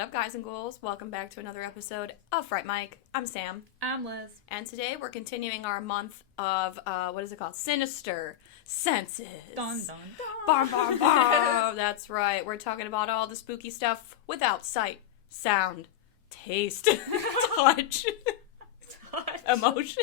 What up, guys and ghouls? Welcome back to another episode of Fright Mic. I'm Sam. I'm Liz. And today we're continuing our month of, what is it called? Sinister Senses. Dun, dun, dun. Bum, bum, bum. That's right. We're talking about all the spooky stuff without sight, sound, taste, touch, emotion,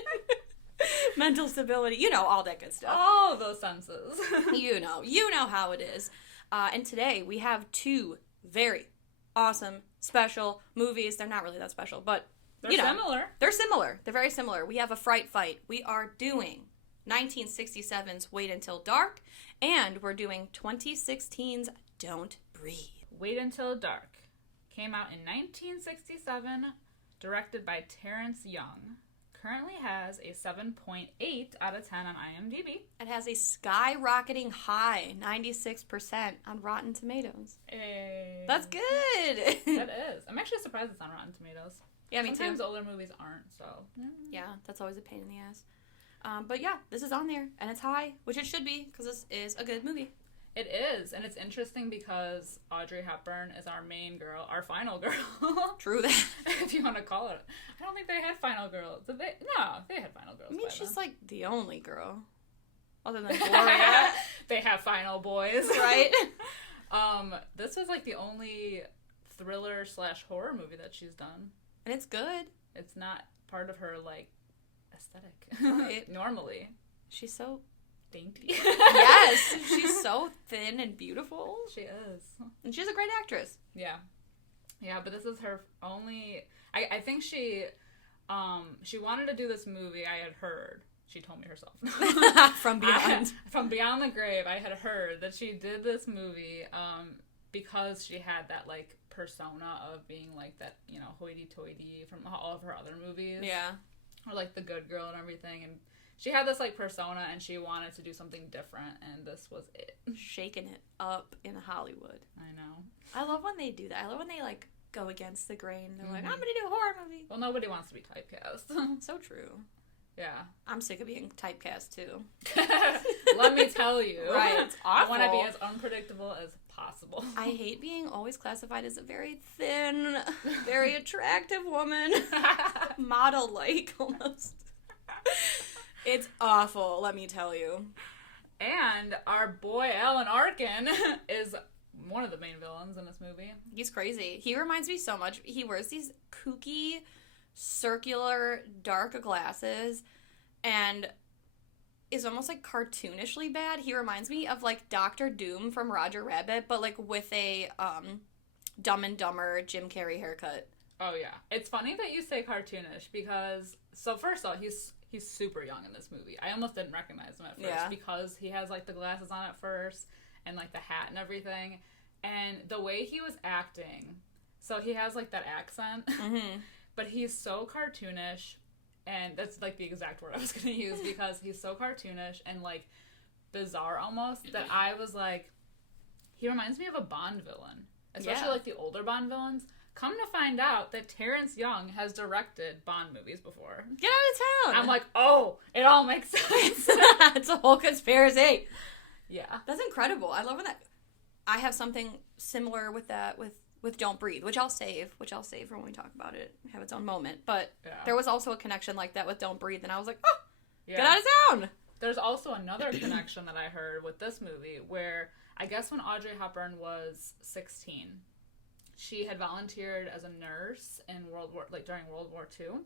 mental stability. You know, all that good stuff. All those senses. You know how it is. And today we have two very awesome, special movies. They're not really that special, but They're similar. They're similar. They're very similar. We have a Fright Fight. We are doing 1967's Wait Until Dark, and we're doing 2016's Don't Breathe. Wait Until Dark came out in 1967, directed by Terrence Young. Currently has a 7.8 out of 10 on IMDb. It has a skyrocketing high 96% on Rotten Tomatoes. Hey. That's good. That is. I'm actually surprised it's on Rotten Tomatoes. Yeah, me Sometimes too. older movies aren't, so. Yeah, that's always a pain in the ass. But yeah, this is on there, and it's high, which it should be, because this is a good movie. It is, and it's interesting because Audrey Hepburn is our main girl, our final girl. True that. If you want to call it. I don't think they had final girls. Did they? No, they had final girls. I mean, by she's then. like the only girl. Other than Gloria. They have final boys. Right? This was like the only thriller / horror movie that she's done. And it's good. It's not part of her, like, aesthetic. Right. Normally. She's so... Dainty. Yes! She's so thin and beautiful. She is. And she's a great actress. Yeah. Yeah, but this is her only... I think she wanted to do this movie, I had heard. She told me herself. From beyond. From beyond the grave, I had heard that she did this movie because she had that, like, persona of being, like, that, you know, hoity-toity from all of her other movies. Yeah. Or, like, the good girl and everything. And she had this, like, persona, and she wanted to do something different, and this was it. Shaking it up in Hollywood. I know. I love when they do that. I love when they, like, go against the grain. They're like, I'm gonna do a horror movie. Well, nobody wants to be typecast. So true. Yeah. I'm sick of being typecast, too. Let me tell you. Right, it's awful. I want to be as unpredictable as possible. I hate being always classified as a very thin, very attractive woman. Model-like, almost. It's awful, let me tell you. And our boy Alan Arkin is one of the main villains in this movie. He's crazy. He reminds me so much. He wears these kooky, circular, dark glasses and is almost like cartoonishly bad. He reminds me of like Dr. Doom from Roger Rabbit, but like with a Dumb and Dumber Jim Carrey haircut. Oh yeah. It's funny that you say cartoonish because, so first of all, he's super young in this movie. I almost didn't recognize him at first because he has like the glasses on at first and like the hat and everything. And the way he was acting, so he has like that accent, but he's so cartoonish, and that's like the exact word I was going to use because he's so cartoonish and like bizarre almost that I was like, he reminds me of a Bond villain, especially like the older Bond villains. Come to find out that Terrence Young has directed Bond movies before. Get out of town! I'm like, oh, it all makes sense. It's a whole conspiracy. Yeah. That's incredible. I love when that... I have something similar with that with Don't Breathe, which I'll save for when we talk about it. Have its own moment. But there was also a connection like that with Don't Breathe, and I was like, oh, get out of town! There's also another connection that I heard with this movie where I guess when Audrey Hepburn was 16... she had volunteered as a nurse in during World War II,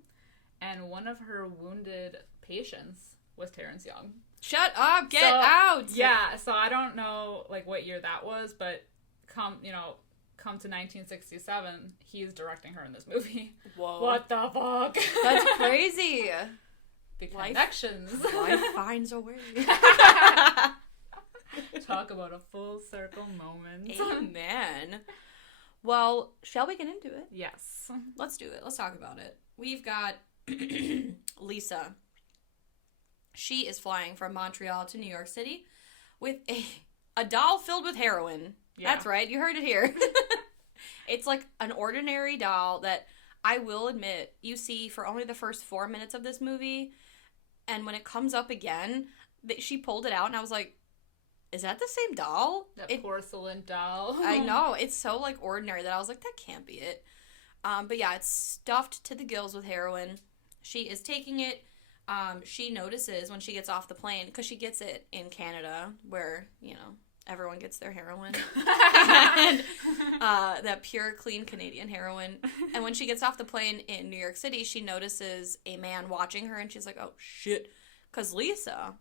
and one of her wounded patients was Terrence Young. Shut up! Get out! Yeah, so I don't know like what year that was, but come to 1967, he's directing her in this movie. Whoa! What the fuck? That's crazy. The connections. Life finds a way. Talk about a full circle moment. Amen. Well, shall we get into it? Yes. Let's do it. Let's talk about it. We've got Lisa. She is flying from Montreal to New York City with a doll filled with heroin. Yeah. That's right. You heard it here. It's like an ordinary doll that I will admit you see for only the first 4 minutes of this movie. And when it comes up again, she pulled it out and I was like, is that the same doll? That porcelain doll. I know. It's so, like, ordinary that I was like, that can't be it. But yeah, it's stuffed to the gills with heroin. She is taking it. She notices when she gets off the plane, because she gets it in Canada, where, you know, everyone gets their heroin. And, that pure, clean Canadian heroin. And when she gets off the plane in New York City, she notices a man watching her, and she's like, oh, shit. Because Lisa,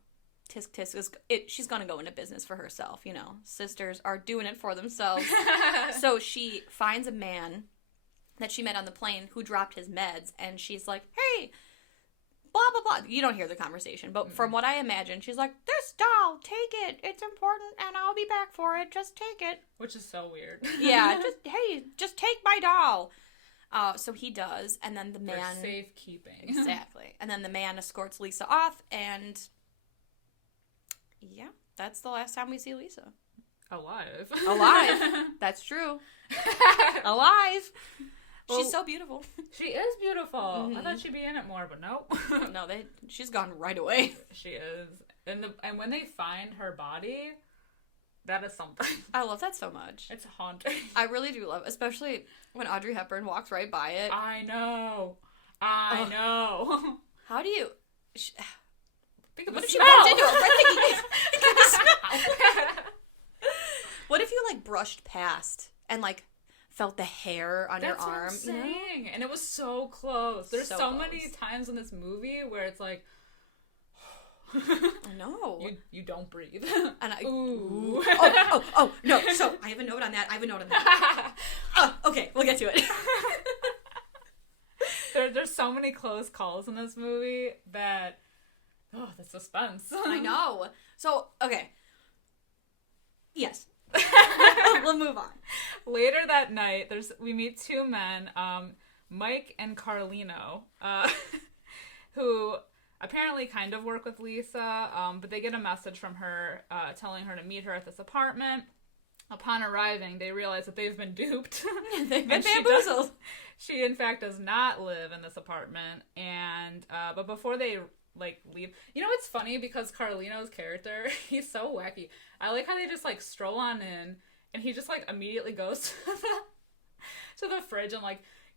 tisk tisk, she's going to go into business for herself, you know. Sisters are doing it for themselves. So she finds a man that she met on the plane who dropped his meds, and she's like, hey, blah, blah, blah. You don't hear the conversation, but from what I imagine, she's like, this doll, take it. It's important, and I'll be back for it. Just take it. Which is so weird. Yeah, just take my doll. So he does, and then the man... For safekeeping. Exactly. And then the man escorts Lisa off, and... yeah, that's the last time we see Lisa. Alive. That's true. Alive. Well, she's so beautiful. She is beautiful. Mm-hmm. I thought she'd be in it more, but nope. No, she's gone right away. She is. And when they find her body, that is something. I love that so much. It's haunting. I really do love, especially when Audrey Hepburn walks right by it. I know. How do you... what if she walked into it? What if you, like, brushed past and, like, felt the hair on your arm? That's what I'm saying. You know? And it was so close. There's so many times in this movie where it's like... I know. You don't breathe. And ooh. Oh, no. So, I have a note on that. Okay, we'll get to it. There's so many close calls in this movie that... oh, the suspense. I know. So, okay. Yes. We'll move on. Later that night, we meet two men, Mike and Carlino, who apparently kind of work with Lisa, but they get a message from her telling her to meet her at this apartment. Upon arriving, they realize that they've been duped. They've been bamboozled. She, in fact, does not live in this apartment, and but before they leave, you know, it's funny because Carlino's character, he's so wacky. I like how they just stroll on in, and he just immediately goes to the fridge and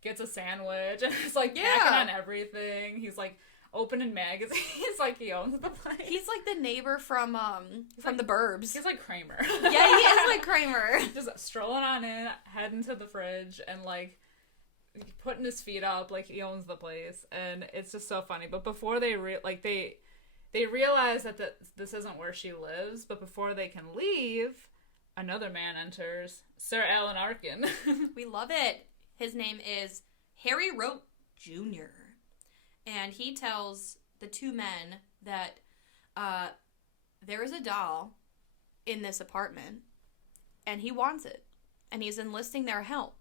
gets a sandwich, and is packing on everything. He's opening magazines. He owns the place. He's the neighbor from the Burbs. He's like Kramer. Yeah, he is like Kramer. Just strolling on in, heading to the fridge, and putting his feet up like he owns the place, and it's just so funny. But before they they realize that this isn't where she lives, but before they can leave, another man enters, Sir Alan Arkin. We love it. His name is Harry Rote Jr., and he tells the two men that there is a doll in this apartment, and he wants it, and he's enlisting their help.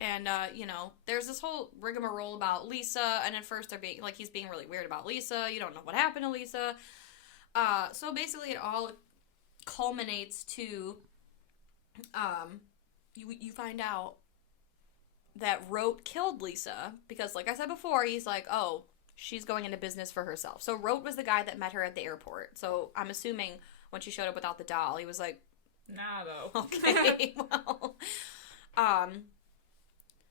And, you know, there's this whole rigmarole about Lisa, and at first they're being, he's being really weird about Lisa. You don't know what happened to Lisa. So basically it all culminates to, you find out that Rote killed Lisa, because, like I said before, he's like, oh, she's going into business for herself. So Rote was the guy that met her at the airport. So I'm assuming when she showed up without the doll, he was like, nah, though. Okay, well,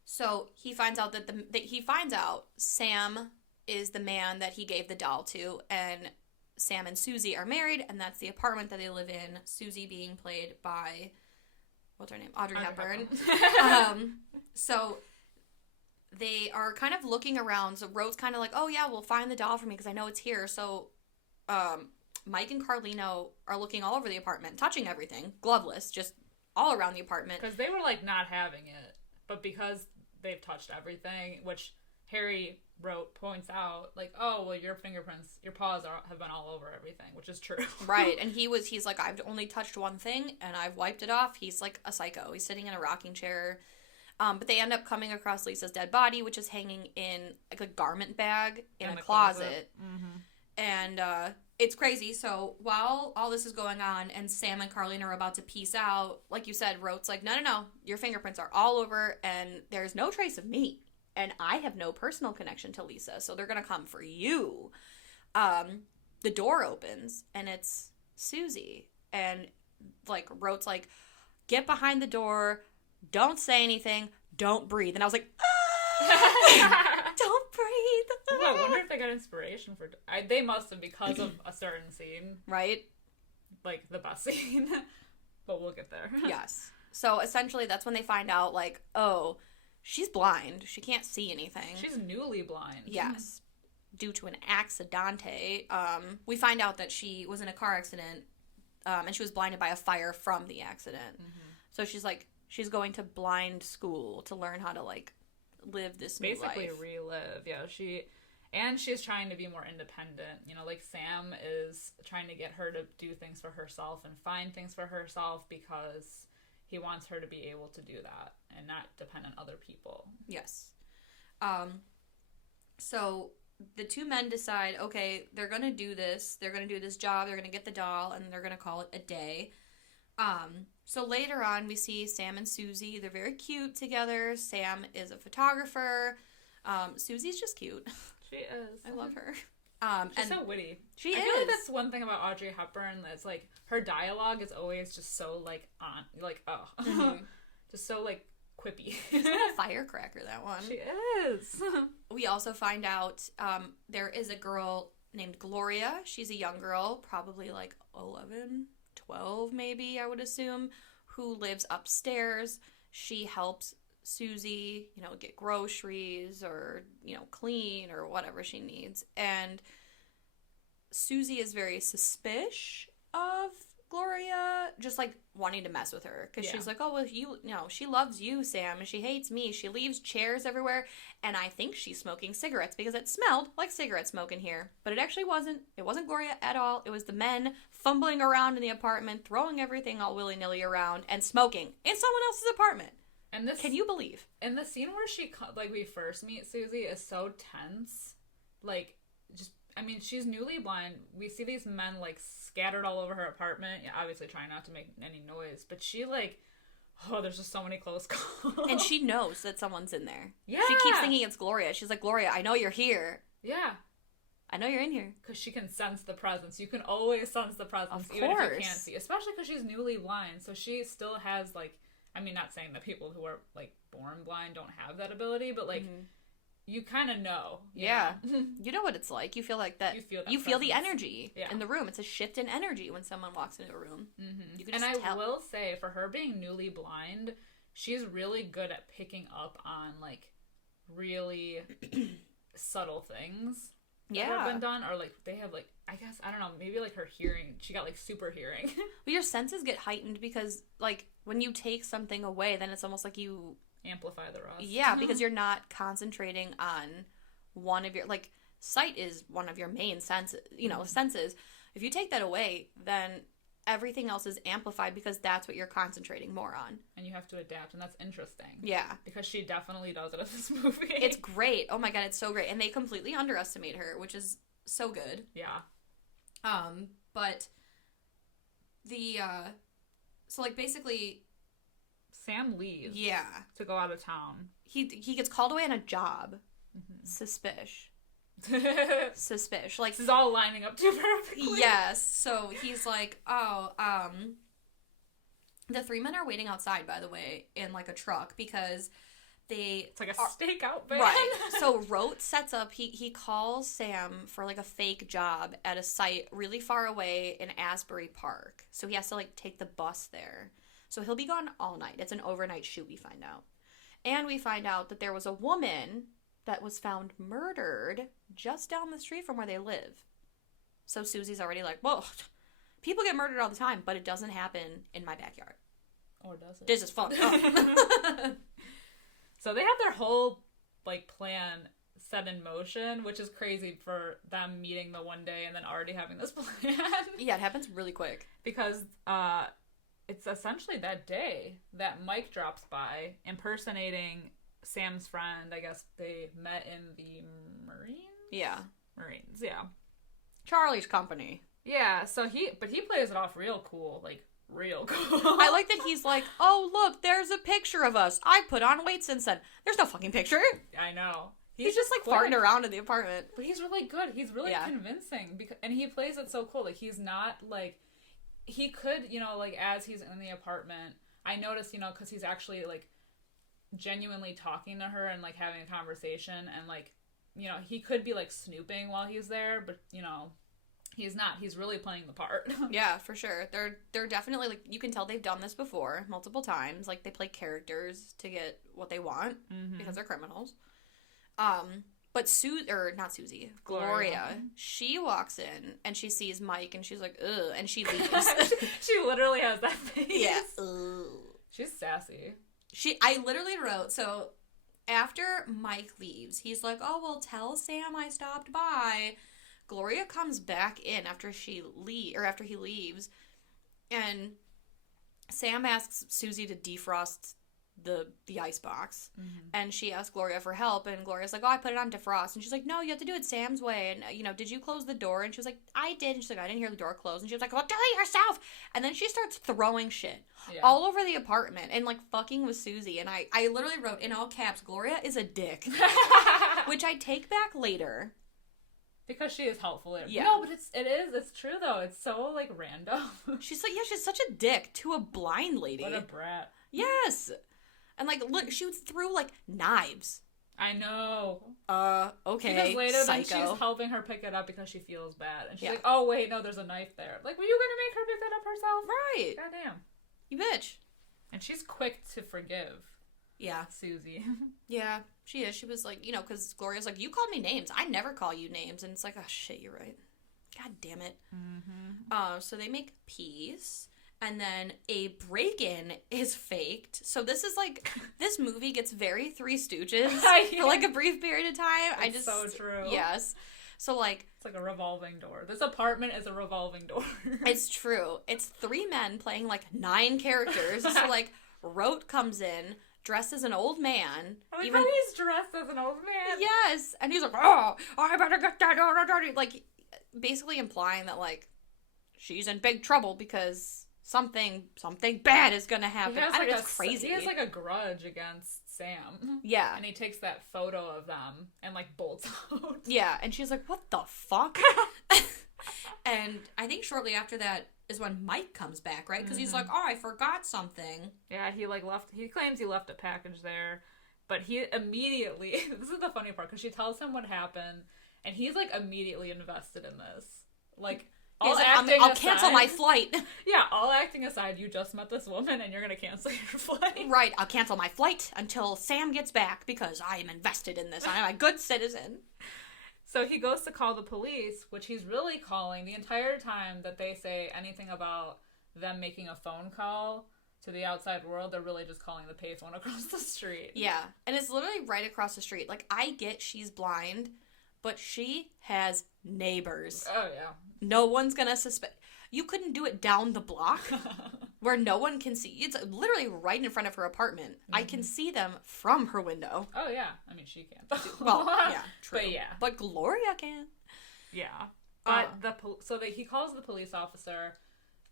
so he finds out that Sam is the man that he gave the doll to, and Sam and Susie are married, and that's the apartment that they live in. Susie being played by, what's her name? Audrey Hepburn. So they are kind of looking around. So Rote's kind of like, oh yeah, well, find the doll for me because I know it's here. So Mike and Carlino are looking all over the apartment, touching everything, gloveless, just all around the apartment. Because they were not having it, but because they've touched everything, which Harry Rote points out, oh, well, your fingerprints, your paws have been all over everything, which is true. Right, and he's like, I've only touched one thing, and I've wiped it off. He's like a psycho. He's sitting in a rocking chair. But they end up coming across Lisa's dead body, which is hanging in a garment bag in a closet. Mm-hmm. And it's crazy. So while all this is going on and Sam and Carlene are about to peace out, like you said, Rote's like, no, your fingerprints are all over and there's no trace of me. And I have no personal connection to Lisa, so they're going to come for you. The door opens and it's Susie. And like, wrote, like, get behind the door, don't say anything, don't breathe. And I was like, don't breathe. I wonder if they got inspiration for... they must have, because of a certain scene. Right? Like, the best scene. But we'll get there. Yes. So, essentially, that's when they find out, like, oh, she's blind. She can't see anything. She's newly blind. Yes. Due to an accidente. We find out that she was in a car accident, and she was blinded by a fire from the accident. Mm-hmm. So she's, like, she's going to blind school to learn how to, like, live this new life. Basically relive, yeah. She's trying to be more independent. You know, like, Sam is trying to get her to do things for herself and find things for herself because he wants her to be able to do that and not depend on other people. Yes. So the two men decide, okay, they're going to do this. They're going to do this job. They're going to get the doll, and they're going to call it a day. So later on, we see Sam and Susie. They're very cute together. Sam is a photographer. Susie's just cute. She is. I love her. She's so witty. I feel like that's one thing about Audrey Hepburn that's, like, her dialogue is always just so, like, mm-hmm. Just so, like, quippy. She's like a firecracker, that one. She is. We also find out there is a girl named Gloria. She's a young girl, probably, like, 11, 12 maybe, I would assume, who lives upstairs. She helps Susie, you know, get groceries or, you know, clean or whatever she needs. And Susie is very suspicious of Gloria, just, like, wanting to mess with her. Because she's like, oh, well, you know, she loves you, Sam, and she hates me. She leaves chairs everywhere. And I think she's smoking cigarettes because it smelled like cigarette smoke in here. But it actually wasn't. It wasn't Gloria at all. It was the men fumbling around in the apartment, throwing everything all willy-nilly around, and smoking in someone else's apartment. And this, can you believe? And the scene where we first meet Susie is so tense. Like, just, I mean, she's newly blind. We see these men, like, scattered all over her apartment. Yeah, obviously trying not to make any noise. But she, like, there's just so many close calls. And she knows that someone's in there. Yeah. She keeps thinking it's Gloria. She's like, Gloria, I know you're here. Yeah. I know you're in here. Because she can sense the presence. You can always sense the presence, even if you can't see. Especially because she's newly blind. So she still has, like, I mean, not saying that people who are, like, born blind don't have that ability, but, like, you kind of know. Yeah. You know what it's like. You feel like that. You feel the energy in the room. It's a shift in energy when someone walks into a room. Mm-hmm. You can just tell. I will say, for her being newly blind, she's really good at picking up on, like, really subtle things that have been done. Or, like, they have, like, I guess, I don't know, maybe, like, her hearing. She got, like, super hearing. Well, your senses get heightened because, like, when you take something away, then it's almost like you amplify the rest. Yeah, because you're not concentrating on one of your, like, sight is one of your main senses, senses. If you take that away, then everything else is amplified because that's what you're concentrating more on. And you have to adapt, and that's interesting. Yeah. Because she definitely does it in this movie. It's great. Oh my god, it's so great. And they completely underestimate her, which is so good. Yeah. But the, so, like, basically Sam leaves. Yeah. To go out of town. He gets called away on a job. Mm-hmm. Suspicious. Like, this is all lining up too perfectly. Yes. So he's like, the three men are waiting outside, by the way, in, like, a truck because it's like a stakeout van. Right. So Rote sets up, he calls Sam for, like, a fake job at a site really far away in Asbury Park. So he has to, like, take the bus there. So he'll be gone all night. It's an overnight shoot, we find out. And we find out that there was a woman that was found murdered just down the street from where they live. So Susie's already like, whoa, people get murdered all the time, but it doesn't happen in my backyard. Or does it? This is fun. So they have their whole, like, plan set in motion, which is crazy for them meeting the one day and then already having this plan. Yeah, it happens really quick. Because it's essentially that day that Mike drops by impersonating Sam's friend. I guess they met in the Marines? Yeah. Marines, yeah. Charlie's company. Yeah, so he plays it off real cool, like, real cool. I like that he's like, oh, look, there's a picture of us. I put on weight since then. There's no fucking picture. I know. He's just, like, farting around in the apartment. But he's really good. He's really convincing. And he plays it so cool. Like, he's not, like... he could, you know, like, as he's in the apartment, I noticed, you know, because he's actually, like, genuinely talking to her and, like, having a conversation, and, like, you know, he could be, like, snooping while he's there, but, you know, he's not. He's really playing the part. Yeah, for sure. They're definitely, like, you can tell they've done this before multiple times. Like, they play characters to get what they want because they're criminals. But not Susie, Gloria, she walks in and she sees Mike and she's like, ugh, and she leaves. She literally has that face. Yeah. Ugh. She's sassy. I literally wrote, so after Mike leaves, he's like, oh, well, tell Sam I stopped by. Gloria comes back in after he leaves, and Sam asks Susie to defrost the ice box, and she asks Gloria for help, and Gloria's like, oh, I put it on defrost, and she's like, no, you have to do it Sam's way, and, you know, did you close the door? And she was like, I did, and she's like, I didn't hear the door close, and she was like, well, do it yourself, and then she starts throwing shit all over the apartment, and, like, fucking with Susie, and I literally wrote, in all caps, Gloria is a dick, which I take back later. Because she is helpful. Yeah. No, but it's true, though. It's so, like, random. She's like, yeah, she's such a dick to a blind lady. What a brat. Yes. And, like, look, she threw, like, knives. I know. Okay, because later psycho. Then she's helping her pick it up because she feels bad. And she's like, oh, wait, no, there's a knife there. Like, were you going to make her pick that up herself? Right. Goddamn. You bitch. And she's quick to forgive. Yeah. Susie. Yeah, she is. She was like, you know, because Gloria's like, you called me names. I never call you names. And it's like, oh, shit, you're right. God damn it. So they make peace. And then a break-in is faked. So this is like, this movie gets very Three Stooges for like a brief period of time. It's so true. Yes. So like. It's like a revolving door. This apartment is a revolving door. It's true. It's 3 men playing like 9 characters. So like, Rote comes in, dressed as an old man. I like how he's dressed as an old man. Yes. And he's like, oh, I better get that. Like, basically implying that, like, she's in big trouble because something bad is going to happen. It's crazy. He has, like, a grudge against Sam. Yeah. And he takes that photo of them and, like, bolts out. Yeah. And she's like, what the fuck? And I think shortly after that is when Mike comes back, right? Because he's like, oh, I forgot something. Yeah, he claims he left a package there, but he immediately, this is the funny part, because she tells him what happened, and he's, like, immediately invested in this. Like, I'll cancel my flight. Yeah, all acting aside, you just met this woman, and you're gonna cancel your flight. Right, I'll cancel my flight until Sam gets back, because I am invested in this. I am a good citizen. So he goes to call the police, which he's really calling the entire time that they say anything about them making a phone call to the outside world. They're really just calling the payphone across the street. Yeah, and it's literally right across the street. Like, I get she's blind, but she has neighbors. Oh, yeah. No one's gonna suspect. You couldn't do it down the block where no one can see. It's literally right in front of her apartment. I can see them from her window. Oh, yeah. I mean, she can't. Well, yeah, true. But, yeah. But Gloria can. Yeah. But he calls the police officer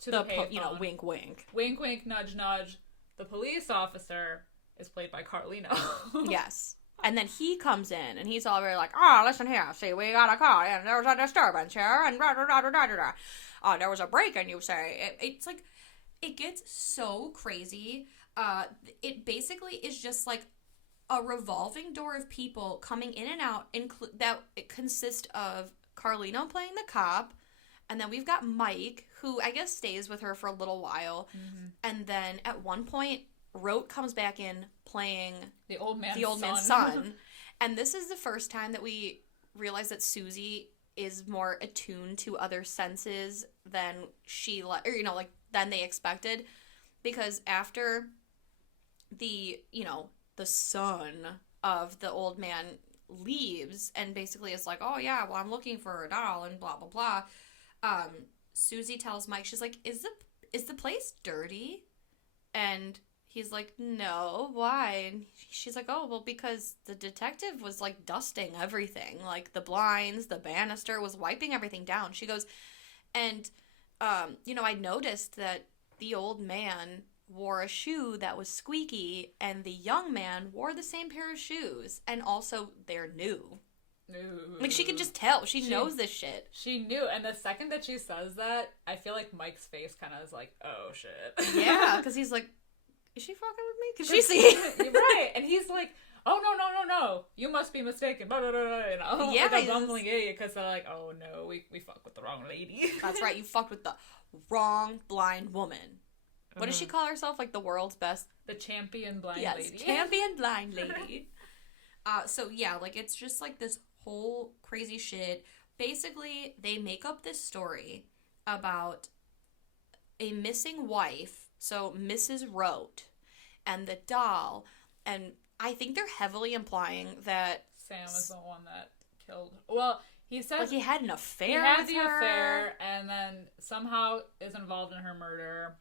to the payphone. You know, wink, wink. Wink, wink, nudge, nudge. The police officer is played by Carlino. Yes. And then he comes in, and he's all very like, oh, listen here, see, we got a call, and there was a disturbance here, and da-da-da-da-da-da. There was a break-in, you say. It's like, it gets so crazy. It basically is just like a revolving door of people coming in and out, that it consists of Carlino playing the cop, and then we've got Mike, who I guess stays with her for a little while, and then at one point, Rote comes back in playing the old man's son. And this is the first time that we realize that Susie is more attuned to other senses than than they expected. Because after the son of the old man leaves and basically is like, oh yeah, well, I'm looking for a doll and blah, blah, blah. Susie tells Mike, she's like, is the place dirty? And he's like, no, why? And she's like, oh, well, because the detective was, like, dusting everything. Like, the blinds, the banister, was wiping everything down. She goes, and, I noticed that the old man wore a shoe that was squeaky, and the young man wore the same pair of shoes. And also, they're new. Ooh. Like, she can just tell. She knows this shit. She knew, and the second that she says that, I feel like Mike's face kind of is like, oh, shit. Yeah, because he's like, is she fucking with me? Can she see? Right, and he's like, oh, no, you must be mistaken, blah, blah, blah, blah, you know? Yeah, like a bumbling idiot, because they're like, oh, no, we fucked with the wrong lady. That's right, you fucked with the wrong blind woman. What does she call herself? Like, the world's best? The champion blind lady. Yes, champion blind lady. So, yeah, like, it's just, like, this whole crazy shit. Basically, they make up this story about a missing wife, so Mrs. Rote, and the doll, and I think they're heavily implying that Sam is the one that killed. Well, he said like he had an affair. He had with the her, affair, and then somehow is involved in her murder.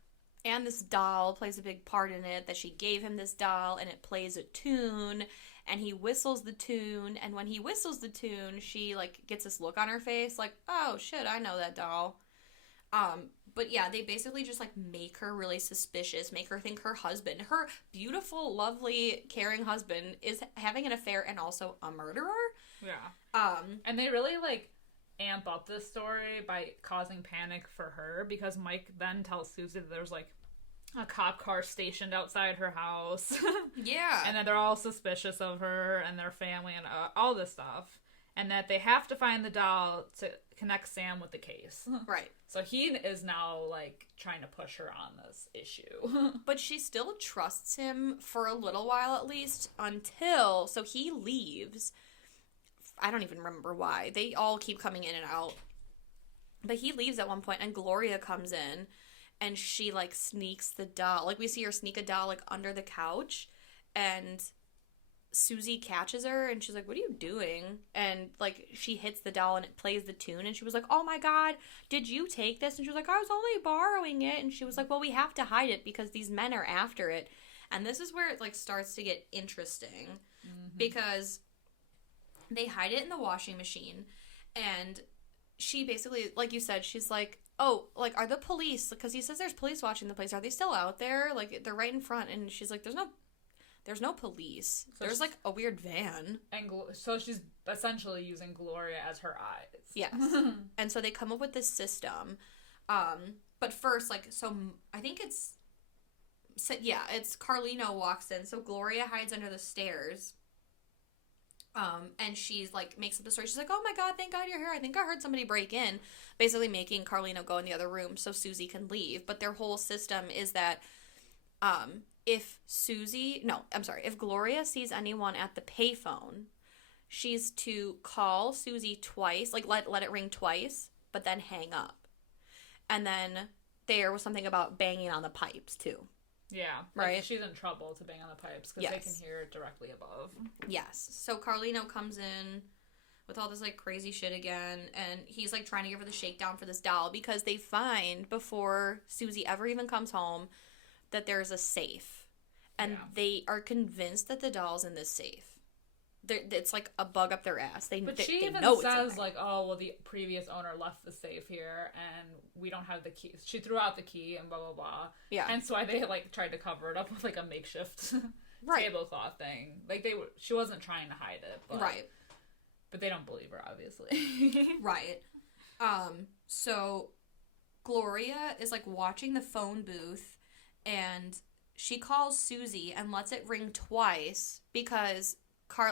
And this doll plays a big part in it. That she gave him this doll, and it plays a tune, and he whistles the tune. And when he whistles the tune, she like gets this look on her face, like, "Oh shit, I know that doll." But yeah, they basically just, like, make her really suspicious, make her think her husband, her beautiful, lovely, caring husband, is having an affair and also a murderer. Yeah. And they really, like, amp up this story by causing panic for her, because Mike then tells Susie that there's, like, a cop car stationed outside her house. Yeah. And that they're all suspicious of her and their family and all this stuff. And that they have to find the doll to connect Sam with the case. Right. So he is now, like, trying to push her on this issue. But she still trusts him for a little while at least until... So he leaves. I don't even remember why. They all keep coming in and out. But he leaves at one point, and Gloria comes in, and she, like, sneaks the doll. Like, we see her sneak a doll, like, under the couch, and Susie catches her, and she's like, what are you doing? And, like, she hits the doll, and it plays the tune, and she was like, oh my god, did you take this? And she was like, I was only borrowing it. And she was like, well, we have to hide it because these men are after it. And this is where it, like, starts to get interesting, because they hide it in the washing machine, and she basically, like you said, she's like, oh, like, are the police, because he says there's police watching the place, are they still out there? Like, they're right in front. And she's like, there's no police. So there's, like, a weird van. And so she's essentially using Gloria as her eyes. Yes. And so they come up with this system. But first, like, so I think it's Carlino walks in. So Gloria hides under the stairs. And she's, like, makes up the story. She's like, oh my god, thank god you're here. I think I heard somebody break in. Basically making Carlino go in the other room so Susie can leave. But their whole system is that, if Gloria sees anyone at the payphone, she's to call Susie twice, like, let it ring twice, but then hang up. And then there was something about banging on the pipes, too. Yeah. Right? Like, she's in trouble to bang on the pipes, because they can hear it directly above. Yes. So Carlino comes in with all this, like, crazy shit again, and he's, like, trying to give her the shakedown for this doll, because they find, before Susie ever even comes home, that there's a safe. And they are convinced that the doll's in this safe. It's like a bug up their ass. She even know says, like, oh, well, the previous owner left the safe here, and we don't have the key. She threw out the key, and blah, blah, blah. Yeah. And so they, like, tried to cover it up with, like, a makeshift tablecloth thing. Like, she wasn't trying to hide it. But, but they don't believe her, obviously. Right. So Gloria is, like, watching the phone booth, and she calls Susie and lets it ring twice because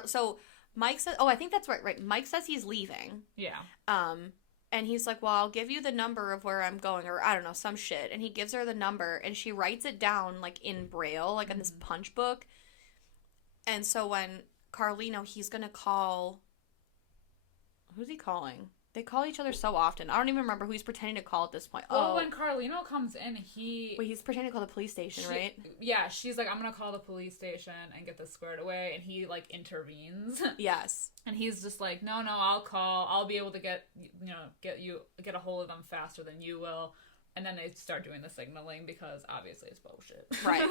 so Mike says, oh, I think that's right. Mike says he's leaving. Yeah. And he's like, well, I'll give you the number of where I'm going, or I don't know, some shit. And he gives her the number, and she writes it down, like, in Braille, like, in this punch book. And so when Carlino, he's gonna call, who's he calling? They call each other so often. I don't even remember who he's pretending to call at this point. Well, when Carlino comes in, Wait, he's pretending to call the police station, right? Yeah, she's like, I'm gonna call the police station and get this squared away, and he, like, intervenes. Yes. And he's just like, no, I'll call. I'll be able to get a hold of them faster than you will. And then they start doing the signaling, because obviously it's bullshit. Right.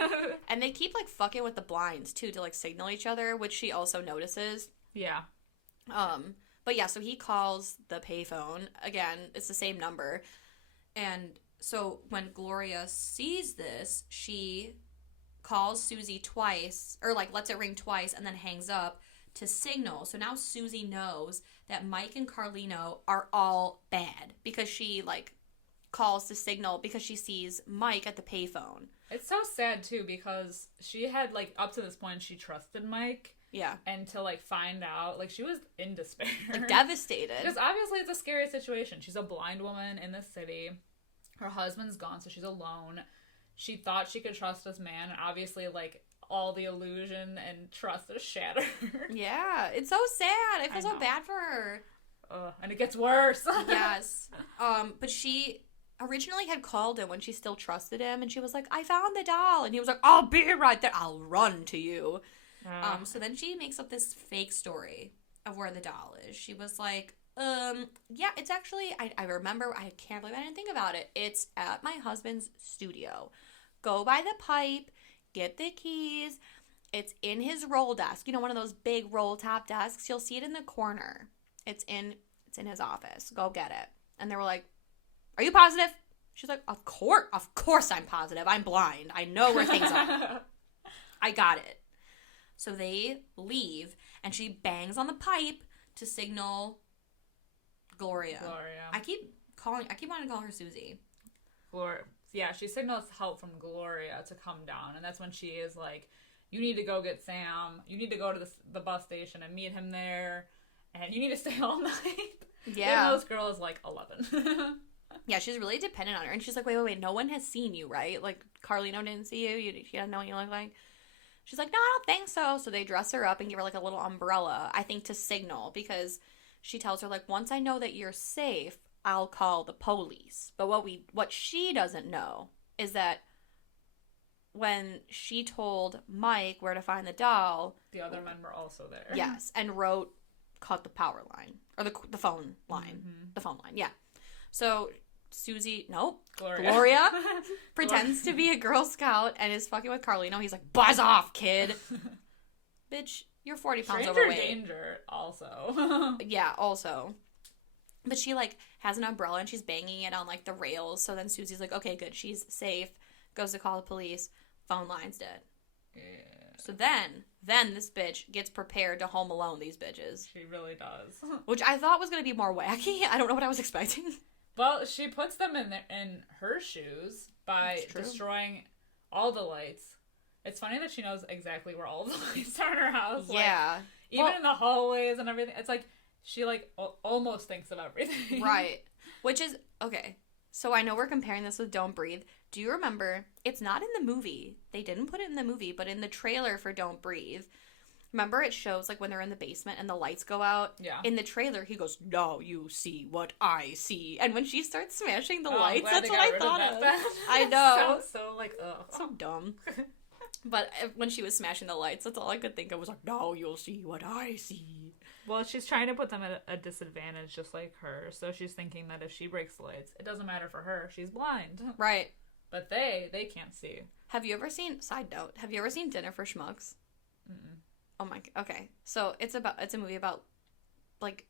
And they keep, like, fucking with the blinds, too, to, like, signal each other, which she also notices. Yeah. But yeah, so he calls the payphone. Again, it's the same number. And so when Gloria sees this, she calls Susie twice, or, like, lets it ring twice and then hangs up to signal. So now Susie knows that Mike and Carlino are all bad because she, like, calls to signal because she sees Mike at the payphone. It's so sad, too, because she had, like, up to this point, she trusted Mike. Yeah. And to, like, find out, like, she was in despair. Like, devastated. Because obviously it's a scary situation. She's a blind woman in the city. Her husband's gone, so she's alone. She thought she could trust this man, and obviously, like, all the illusion and trust is shattered. Yeah, it's so sad. I feel so bad for her. And it gets worse. Yes. But she originally had called him when she still trusted him, and she was like, I found the doll. And he was like, I'll be right there. I'll run to you. So then she makes up this fake story of where the doll is. She was like, yeah, it's actually, I remember, I can't believe I didn't think about it. It's at my husband's studio. Go by the pipe, get the keys. It's in his roll desk. You know, one of those big roll top desks. You'll see it in the corner. It's in his office. Go get it. And they were like, are you positive? She's like, of course I'm positive. I'm blind. I know where things are. I got it. So they leave, and she bangs on the pipe to signal Gloria. I keep wanting to call her Susie. Gloria. Yeah, she signals help from Gloria to come down, and that's when she is like, you need to go get Sam. You need to go to the bus station and meet him there, and you need to stay all night. Yeah. And this girl is like 11. Yeah, she's really dependent on her, and she's like, wait, no one has seen you, right? Like, Carlino didn't see you? She doesn't know what you look like? She's like, no, I don't think so. So they dress her up and give her, like, a little umbrella, I think, to signal, because she tells her, like, once I know that you're safe, I'll call the police. But what she doesn't know is that when she told Mike where to find the doll, the other men were also there. Yes, and cut the power line, or the phone line. Mm-hmm. The phone line, yeah. So Gloria pretends to be a Girl Scout and is fucking with Carlino. He's like, buzz off, kid. Bitch, you're 40 pounds overweight. Danger, also. Yeah, also. But she, like, has an umbrella and she's banging it on, like, the rails. So then Susie's like, okay, good, she's safe. Goes to call the police. Phone line's dead. Yeah. So then this bitch gets prepared to home alone these bitches. She really does. Which I thought was going to be more wacky. I don't know what I was expecting. Well, she puts them in her shoes by destroying all the lights. It's funny that she knows exactly where all the lights are in her house. Yeah. Like, even in the hallways and everything. It's like, she, like, almost thinks of everything. Right. Which is, okay. So I know we're comparing this with Don't Breathe. Do you remember, it's not in the movie. They didn't put it in the movie, but in the trailer for Don't Breathe, remember it shows, like, when they're in the basement and the lights go out? Yeah. In the trailer, he goes, now you see what I see. And when she starts smashing the lights, that's what I thought of. I know. So, like, ugh. So dumb. But when she was smashing the lights, that's all I could think of was like, now you'll see what I see. Well, she's trying to put them at a disadvantage just like her. So she's thinking that if she breaks the lights, it doesn't matter for her. She's blind. Right. But they can't see. Have you ever seen Dinner for Schmucks? Mm-mm. Oh my, okay. So it's a movie about like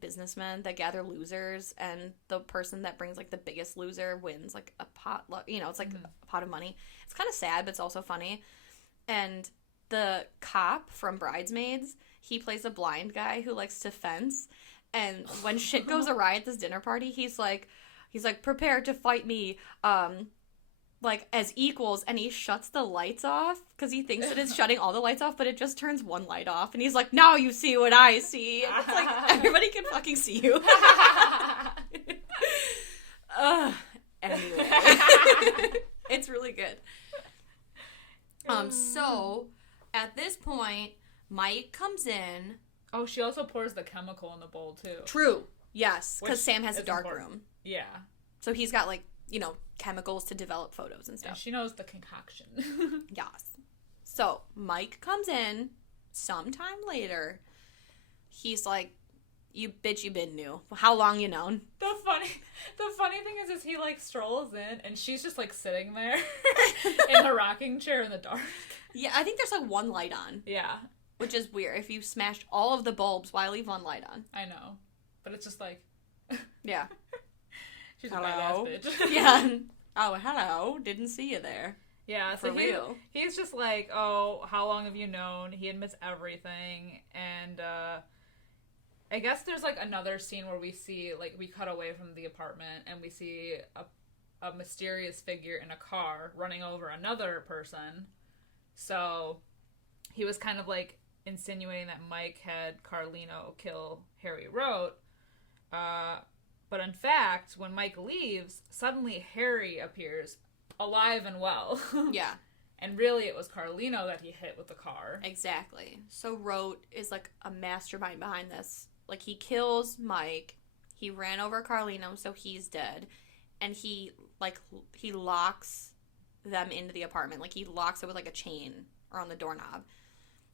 businessmen that gather losers, and the person that brings like the biggest loser wins like a pot, it's like a pot of money. It's kind of sad, but it's also funny. And the cop from Bridesmaids, he plays a blind guy who likes to fence, and when shit goes awry at this dinner party, he's like prepare to fight me like as equals, and he shuts the lights off because he thinks that it's shutting all the lights off, but it just turns one light off, and he's like, now you see what I see. And it's like, everybody can fucking see you. Anyway. It's really good. So at this point, Mike comes in. Oh, she also pours the chemical in the bowl too. True. Yes, because Sam has a dark room. Yeah. So he's got, like, chemicals to develop photos and stuff. And she knows the concoction. Yes. So Mike comes in sometime later. He's like, you bitch, you been new. How long you known? The funny thing is he, like, strolls in, and she's just, like, sitting there in a rocking chair in the dark. Yeah, I think there's, like, one light on. Yeah. Which is weird. If you smashed all of the bulbs, why leave one light on? I know. But it's just like... Yeah. She's hello. A badass bitch. Yeah. Oh, hello. Didn't see you there. Yeah, so he's just like, oh, how long have you known? He admits everything, and I guess there's, like, another scene where we see, like, we cut away from the apartment and we see a mysterious figure in a car running over another person. So he was kind of, like, insinuating that Mike had Carlino kill Harry Rote. But in fact, when Mike leaves, suddenly Harry appears alive and well. Yeah. And really, it was Carlino that he hit with the car. Exactly. So Rote is, like, a mastermind behind this. Like, he kills Mike. He ran over Carlino, so he's dead. And he locks them into the apartment. Like, he locks it with, like, a chain or on the doorknob.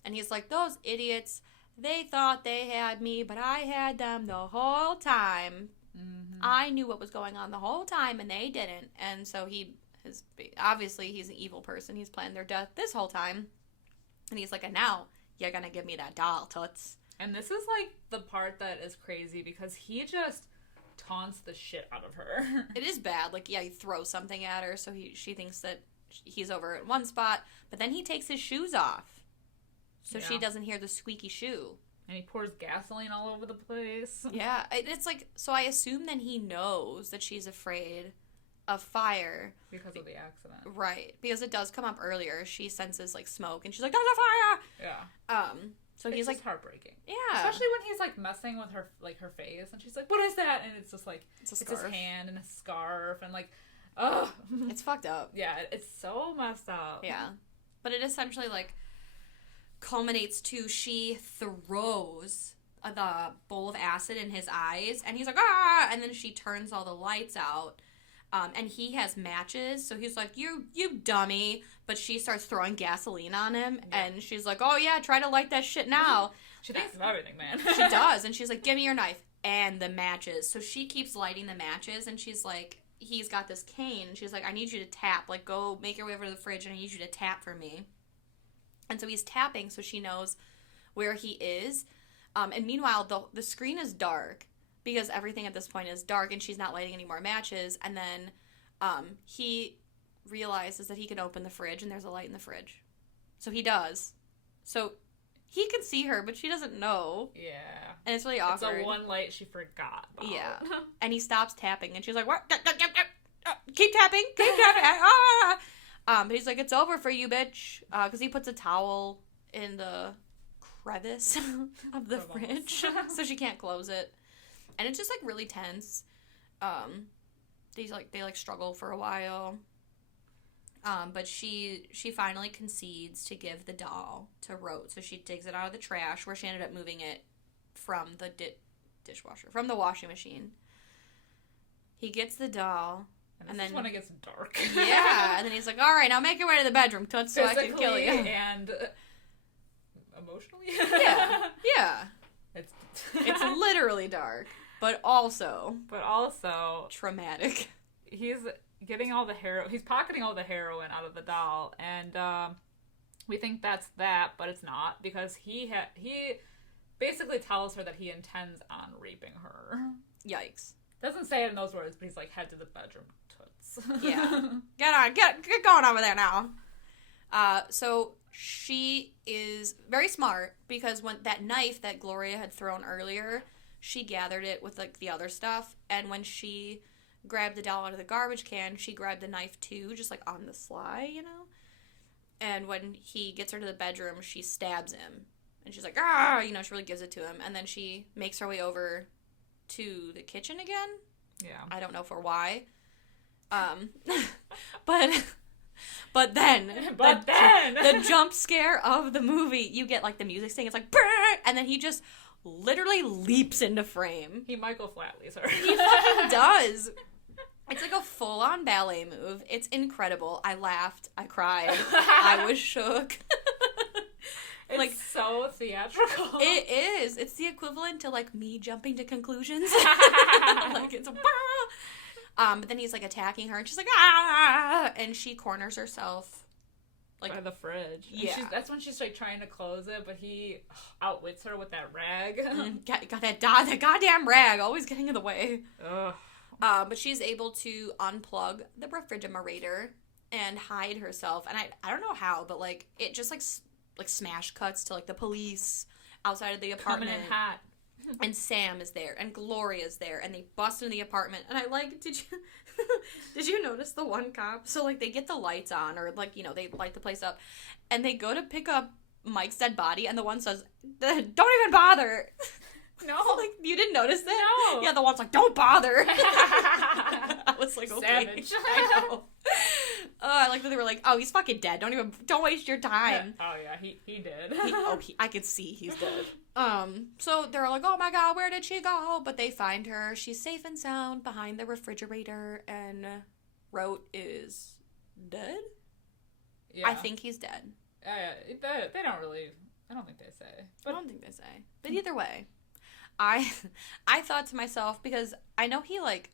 And he's like, those idiots, they thought they had me, but I had them the whole time. Mm-hmm. I knew what was going on the whole time, and they didn't. And so obviously, he's an evil person. He's planned their death this whole time. And he's like, and now, you're gonna give me that doll, Toots. And this is, like, the part that is crazy, because he just taunts the shit out of her. It is bad. Like, yeah, he throws something at her, so she thinks that he's over at one spot, but then he takes his shoes off, so she doesn't hear the squeaky shoe. And he pours gasoline all over the place. Yeah, it's like, so I assume then he knows that she's afraid of fire. Because of the accident. Right. Because it does come up earlier. She senses, like, smoke, and she's like, there's a fire! Yeah. So he's like, heartbreaking. Yeah. Especially when he's, like, messing with her, like, her face, and she's like, what is that? And it's just, like, it's his hand and a scarf, and, like, ugh. It's fucked up. Yeah, it's so messed up. Yeah. But it essentially, like, culminates to she throws the bowl of acid in his eyes, and he's like, ah! And then she turns all the lights out. And he has matches, so he's like, you dummy. But she starts throwing gasoline on him, and she's like, oh yeah, try to light that shit now. She thinks of everything, man. She does, and she's like, give me your knife and the matches. So she keeps lighting the matches, and she's like, he's got this cane, and she's like, I need you to tap. Like, go make your way over to the fridge, and I need you to tap for me. And so he's tapping, so she knows where he is. And meanwhile, the screen is dark, because everything at this point is dark, and she's not lighting any more matches. And then he realizes that he can open the fridge, and there's a light in the fridge. So he does. So he can see her, but she doesn't know. Yeah. And it's really awkward. It's a one light she forgot about. Yeah. And he stops tapping, and she's like, what? Keep tapping. Keep tapping. But he's like, it's over for you, bitch. Because he puts a towel in the crevice of the fridge, so she can't close it. And it's just, like, really tense. They struggle for a while. But she finally concedes to give the doll to Rote. So she takes it out of the trash, where she ended up moving it from the dishwasher, from the washing machine. He gets the doll. And then when it gets dark. Yeah. And then he's like, all right, now make your way to the bedroom, Toots, so I can kill you. And emotionally? Yeah. Yeah. It's literally dark. But also traumatic. He's getting all the he's pocketing all the heroin out of the doll, and we think that's that, but it's not, because he basically tells her that he intends on raping her. Yikes. Doesn't say it in those words, but he's like, head to the bedroom, Toots. Yeah. Get going over there now. So she is very smart, because when that knife that Gloria had thrown earlier, she gathered it with, like, the other stuff, and when she grabbed the doll out of the garbage can, she grabbed the knife too, just, like, on the sly, you know? And when he gets her to the bedroom, she stabs him, and she's like, ah, you know, she really gives it to him, and then she makes her way over to the kitchen again. Yeah. I don't know for why. But then the jump scare of the movie, you get, like, the music sting, it's like, brr, and then he just literally leaps into frame. He Michael Flatleys her. He fucking does. It's like a full-on ballet move. It's incredible. I laughed. I cried. I was shook. It's like, so theatrical. It is. It's the equivalent to, like, me jumping to conclusions. Like, it's but then he's, like, attacking her, and she's like, ah, and she corners herself, like, by the fridge. Yeah. And that's when she's, like, trying to close it, but he outwits her with that rag. Got that goddamn rag, always getting in the way. Ugh. But she's able to unplug the refrigerator and hide herself, and I don't know how, but, like, it just, like smash cuts to, like, the police outside of the apartment. Coming in hot. And Sam is there, and Gloria's there, and they bust into the apartment. And I like, did you notice the one cop? So, like, they get the lights on, or, like, they light the place up, and they go to pick up Mike's dead body, and the one says, "Don't even bother." No. Like, you didn't notice that? No. Yeah, the one's like, "Don't bother." I was like, okay. Savage. I know. I like that they were like, "Oh, he's fucking dead. Don't waste your time." Oh yeah, he did. I could see he's dead. So they're like, "Oh my god, where did she go?" But they find her. She's safe and sound behind the refrigerator, and Rote is dead. Yeah. I think he's dead. They don't really. I don't think they say. But I don't think they say. But either way, I thought to myself, because I know he like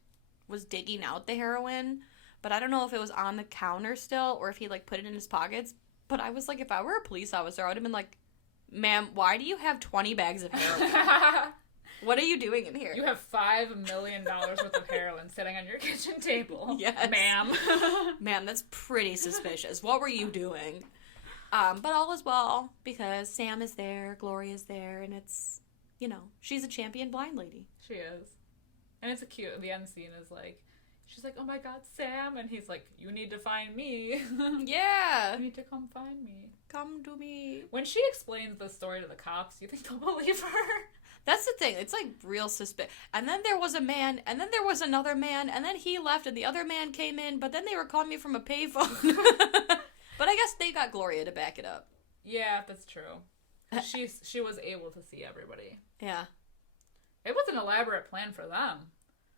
was digging out the heroin, but I don't know if it was on the counter still or if he like put it in his pockets. But I was like, if I were a police officer, I would have been like, "Ma'am, why do you have 20 bags of heroin? What are you doing in here? You have $5 million worth of heroin sitting on your kitchen table." Yes. Ma'am. Ma'am, that's pretty suspicious. What were you doing? But all is well, because Sam is there, Gloria's there, and it's, she's a champion blind lady. She is. And it's the end scene is like, she's like, "Oh my god, Sam," and he's like, "You need to find me." Yeah. "You need to come find me. Come to me." When she explains the story to the cops, do you think they'll believe her? That's the thing. It's like real suspicious. And then there was a man, and then there was another man, and then he left, and the other man came in, but then they were calling me from a payphone. But I guess they got Gloria to back it up. Yeah, that's true. She was able to see everybody. Yeah. It was an elaborate plan for them.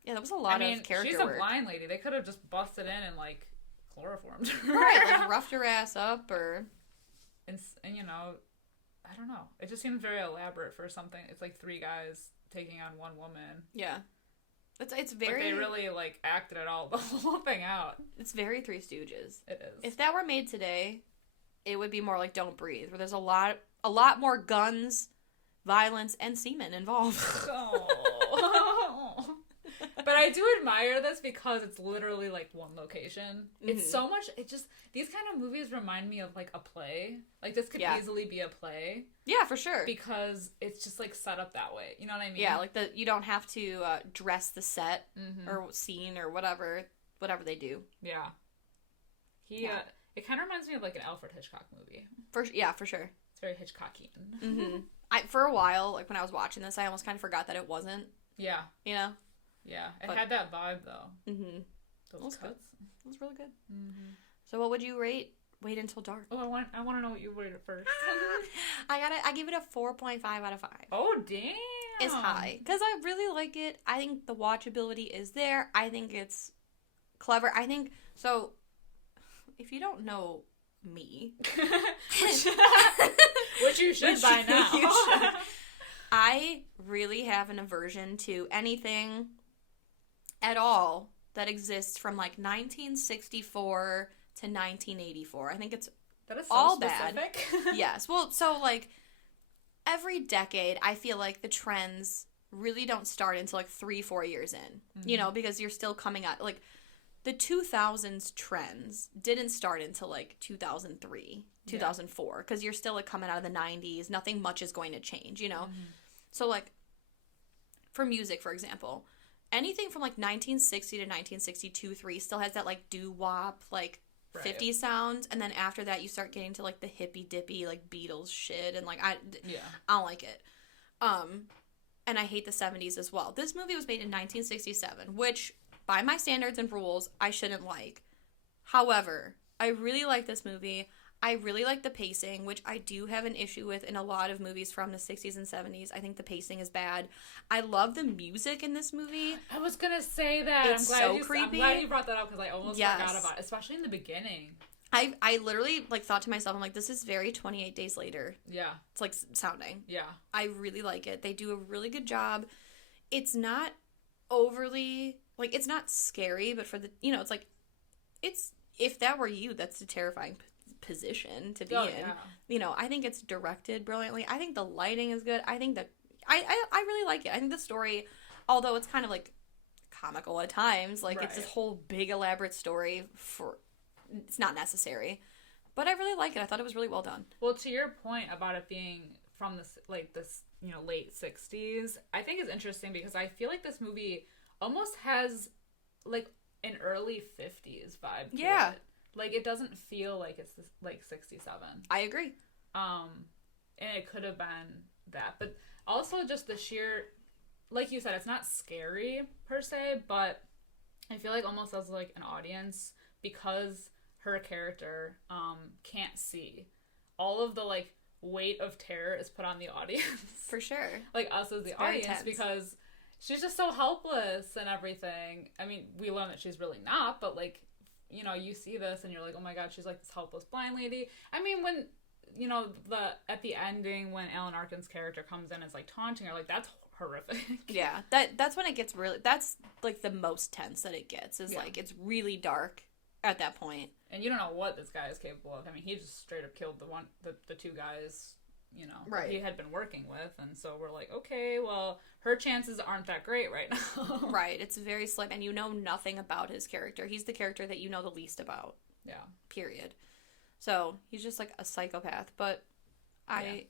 Yeah, that was a lot of character she's work. A blind lady. They could have just busted in and, like, chloroformed her. Right, like, roughed her ass up, or... And I don't know. It just seems very elaborate for something. It's like 3 guys taking on 1 woman. Yeah. It's very... But they really, like, acted it all, the whole thing out. It's very Three Stooges. It is. If that were made today, it would be more like Don't Breathe, where there's a lot more guns, violence, and semen involved. Oh. But I do admire this because it's literally, like, one location. Mm-hmm. It's so much... These kind of movies remind me of, like, a play. Like, this could easily be a play. Yeah, for sure. Because it's just, like, set up that way. You know what I mean? Yeah, like, you don't have to dress the set or scene or whatever they do. Yeah. It kind of reminds me of, like, an Alfred Hitchcock movie. For sure. It's very Hitchcockian. Mm-hmm. For a while, like, when I was watching this, I almost kind of forgot that it wasn't. Yeah. Yeah, it had that vibe, though. Mm-hmm. Those cuts. It was really good. Mm-hmm. So what would you rate Wait Until Dark? Oh, I want to know what you rated first. I give it a 4.5 out of 5. Oh, damn. It's high. Because I really like it. I think the watchability is there. I think it's clever. So, if you don't know me... which you should by now. You should. I really have an aversion to anything at all that exists from like 1964 to 1984. I think it's that is so all specific. Bad. Yes. Well, so like every decade, I feel like the trends really don't start until like 3-4 years in, because you're still coming out. Like the 2000s trends didn't start until like 2003, 2004, because you're still like coming out of the 90s. Nothing much is going to change, So like for music, for example, anything from like 1960 to 1962, 3 still has that like doo-wop, like 50s sound, and then after that you start getting to like the hippy dippy like Beatles shit, and like I don't like it. And I hate the 70s as well. This movie was made in 1967, which by my standards and rules I shouldn't like. However, I really like this movie. I really like the pacing, which I do have an issue with in a lot of movies from the 60s and 70s. I think the pacing is bad. I love the music in this movie. I was going to say that. It's creepy. I'm glad you brought that up because I almost forgot about it, especially in the beginning. I literally like thought to myself, I'm like, this is very 28 Days Later. Yeah. It's like sounding. Yeah. I really like it. They do a really good job. It's not overly, like, it's not scary, but for the, it's like, if that were you, that's a terrifying position to be in. Yeah. I think it's directed brilliantly. I think the lighting is good. I think I really like it. I think the story, although it's kind of like comical at times, like it's this whole big elaborate story it's not necessary. But I really like it. I thought it was really well done. Well, to your point about it being from this late 60s, I think is interesting because I feel like this movie almost has like an early 50s vibe to it. Like, it doesn't feel like it's like 67. I agree. And it could have been that. But also just the sheer, like you said, it's not scary per se, but I feel like almost as like an audience, because her character can't see, all of the like weight of terror is put on the audience. For sure. Like us as the audience, because she's just so helpless and everything. I mean, we learn that she's really not, but like, you know, you see this and you're like, oh my god, she's like this helpless blind lady. I mean, when, you know, at the ending, when Alan Arkin's character comes in and is like taunting her, like, that's horrific. Yeah, that's when it gets really, that's like the most tense that it gets, is like, it's really dark at that point. And you don't know what this guy is capable of. I mean, he just straight up killed the two guys, you know, he had been working with, and so we're like, okay, well, her chances aren't that great right now. Right, it's very slim, and you know nothing about his character. He's the character that you know the least about. Yeah. Period. So, he's just like a psychopath, but I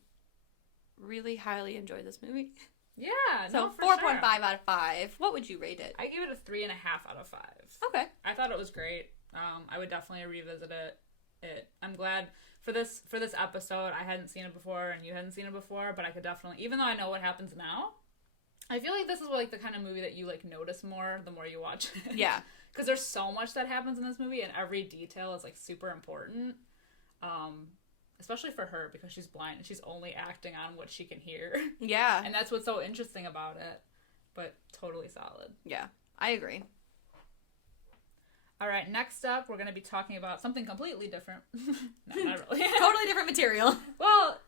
really highly enjoyed this movie. Yeah, so no, 4.5 out of 5. What would you rate it? I give it a 3.5 out of 5. Okay. I thought it was great. I would definitely revisit it. I'm glad for this episode. I hadn't seen it before, and you hadn't seen it before, but I could definitely, even though I know what happens now, I feel like this is like the kind of movie that you like notice more the more you watch it. Yeah. Because there's so much that happens in this movie, and every detail is like super important. Especially for her, because she's blind and she's only acting on what she can hear. Yeah. And that's what's so interesting about it. But totally solid. Yeah, I agree. All right, next up, we're going to be talking about something completely different. No, not really. Totally different material. Well,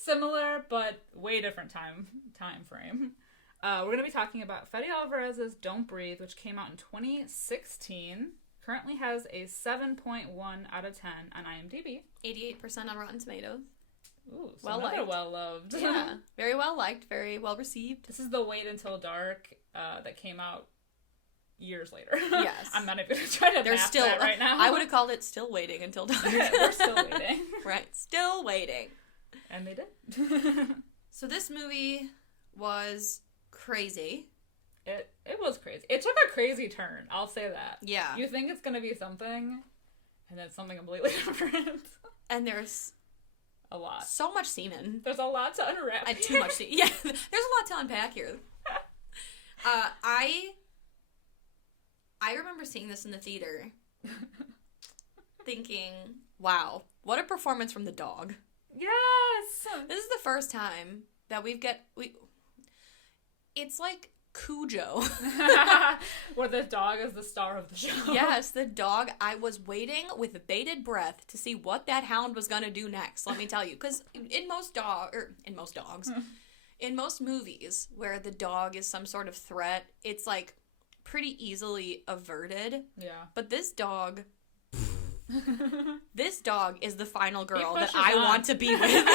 similar, but way different time frame. We're going to be talking about Fede Alvarez's Don't Breathe, which came out in 2016. Currently has a 7.1 out of 10 on IMDb. 88% on Rotten Tomatoes. Ooh, so well loved. Yeah, very well liked, very well received. This is the Wait Until Dark that came out years later. Yes. I'm not even going to try to math that right now. I would have called it Still Waiting Until Dark. We're still waiting. Right, still waiting. And they did. So this movie was crazy. It was crazy. It took a crazy turn. I'll say that. Yeah. You think it's going to be something, and it's something completely different. And there's a lot. So much semen. There's a lot to unwrap. And too much semen. Yeah, there's a lot to unpack here. I remember seeing this in the theater, thinking, wow, what a performance from the dog. Yes! This is the first time that it's like Cujo. Where the dog is the star of the show. Yes, the dog. I was waiting with bated breath to see what that hound was going to do next, let me tell you. Because in most movies where the dog is some sort of threat, it's like pretty easily averted. Yeah. But this dog is the final girl that I want to be with.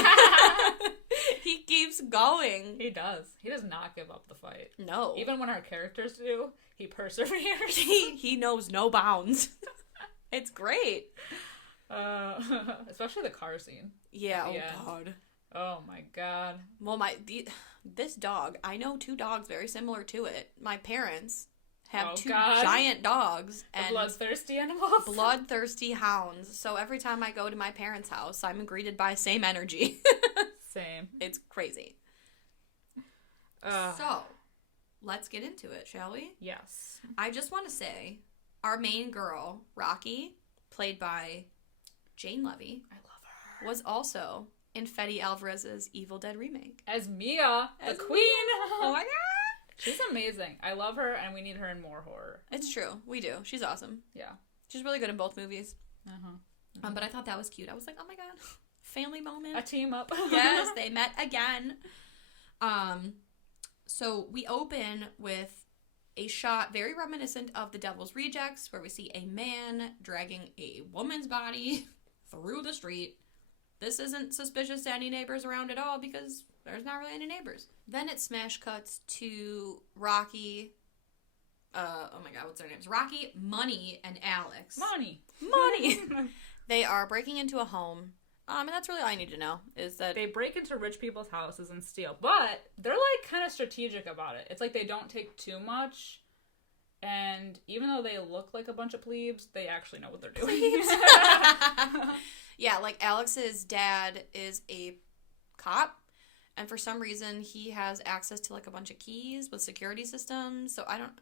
He keeps going. He does. He does not give up the fight. No. Even when our characters do, he perseveres. He knows no bounds. It's great. Especially the car scene. Yeah, God. Oh my god. Well, this dog, I know 2 dogs very similar to it. My parents have 2 giant dogs. And bloodthirsty animals? Bloodthirsty hounds. So every time I go to my parents' house, I'm greeted by same energy. Same. It's crazy. So, let's get into it, shall we? Yes. I just want to say, our main girl, Rocky, played by Jane Levy. I love her. Was also in Fede Alvarez's Evil Dead remake. As Mia, the queen. Oh my god. She's amazing. I love her, and we need her in more horror. It's true. We do. She's awesome. Yeah. She's really good in both movies. Uh-huh. Mm-hmm. But I thought that was cute. I was like, oh my god. Family moment. A team up. Yes, they met again. So we open with a shot very reminiscent of The Devil's Rejects, where we see a man dragging a woman's body through the street. This isn't suspicious to any neighbors around at all, because there's not really any neighbors. Then it smash cuts to Rocky. Oh my god, what's their names? Rocky, Money, and Alex. Money. They are breaking into a home. And that's really all I need to know, is that... They break into rich people's houses and steal, but they're, like, kind of strategic about it. It's like they don't take too much, and even though they look like a bunch of plebes, they actually know what they're doing. Yeah, like, Alex's dad is a cop, and for some reason, he has access to, like, a bunch of keys with security systems, so I don't know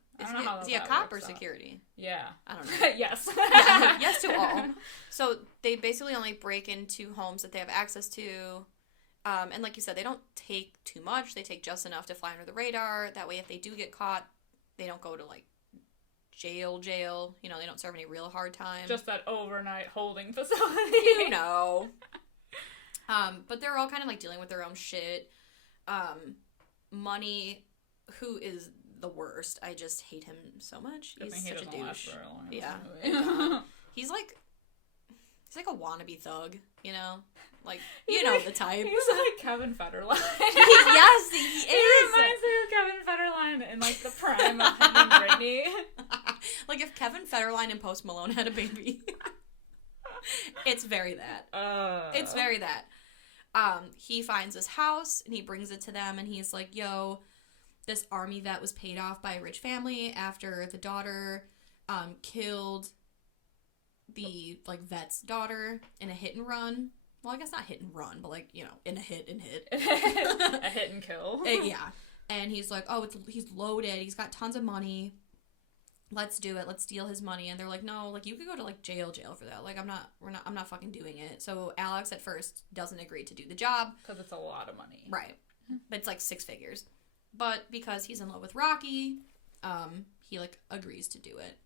is he a cop or security? Yeah. I don't know. Yes. Yeah, yes to all. So they basically only break into homes that they have access to. And like you said, they don't take too much. They take just enough to fly under the radar. That way, if they do get caught, they don't go to, like, jail. You know, they don't serve any real hard time. Just that overnight holding facility. You know. But they're all kind of, like, dealing with their own shit. Money, who is... the worst. I just hate him so much. He's such a douche. Yeah. He's like a wannabe thug, you know? Like, you know the type. He's like Kevin Federline. Yes, he is. He reminds me of Kevin Federline in, like, the prime of him and Britney. Like, if Kevin Federline and Post Malone had a baby. It's very that. It's very that. He finds this house, and he brings it to them, and he's like, yo... This army vet was paid off by a rich family after the daughter killed the, like, vet's daughter in a hit and run. Well, I guess not hit and run, but, like, you know, in a hit and hit. A hit and kill. Yeah. And he's like, oh, he's loaded. He's got tons of money. Let's do it. Let's steal his money. And they're like, no, like, you could go to, like, jail for that. Like, I'm not fucking doing it. So Alex at first doesn't agree to do the job. Because it's a lot of money. Right. But it's, like, 6 figures. But because he's in love with Rocky, he, like, agrees to do it.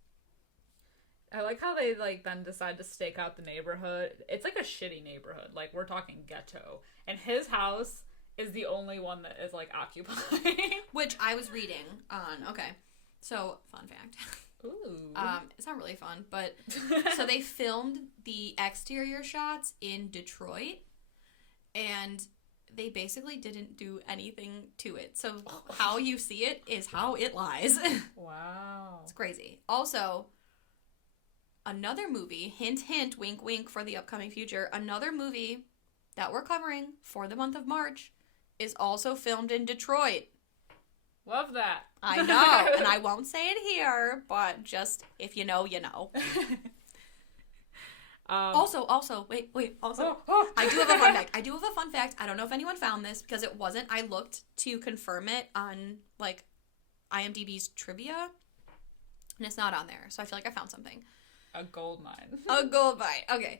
I like how they, like, then decide to stake out the neighborhood. It's, like, a shitty neighborhood. Like, we're talking ghetto. And his house is the only one that is, like, occupied. Which I was reading on. Okay. So, fun fact. Ooh. It's not really fun, but... So they filmed the exterior shots in Detroit, and... They basically didn't do anything to it. So how you see it is how it lies. Wow. It's crazy. Also, another movie, hint, hint, wink, wink for the upcoming future, another movie that we're covering for the month of March is also filmed in Detroit. Love that. I know. And I won't say it here, but just if you know, you know. Also, wait, also, I do have a fun fact. I don't know if anyone found this, because it wasn't. I looked to confirm it on, like, IMDb's trivia, and it's not on there, so I feel like I found something. A gold mine. A gold mine. Okay.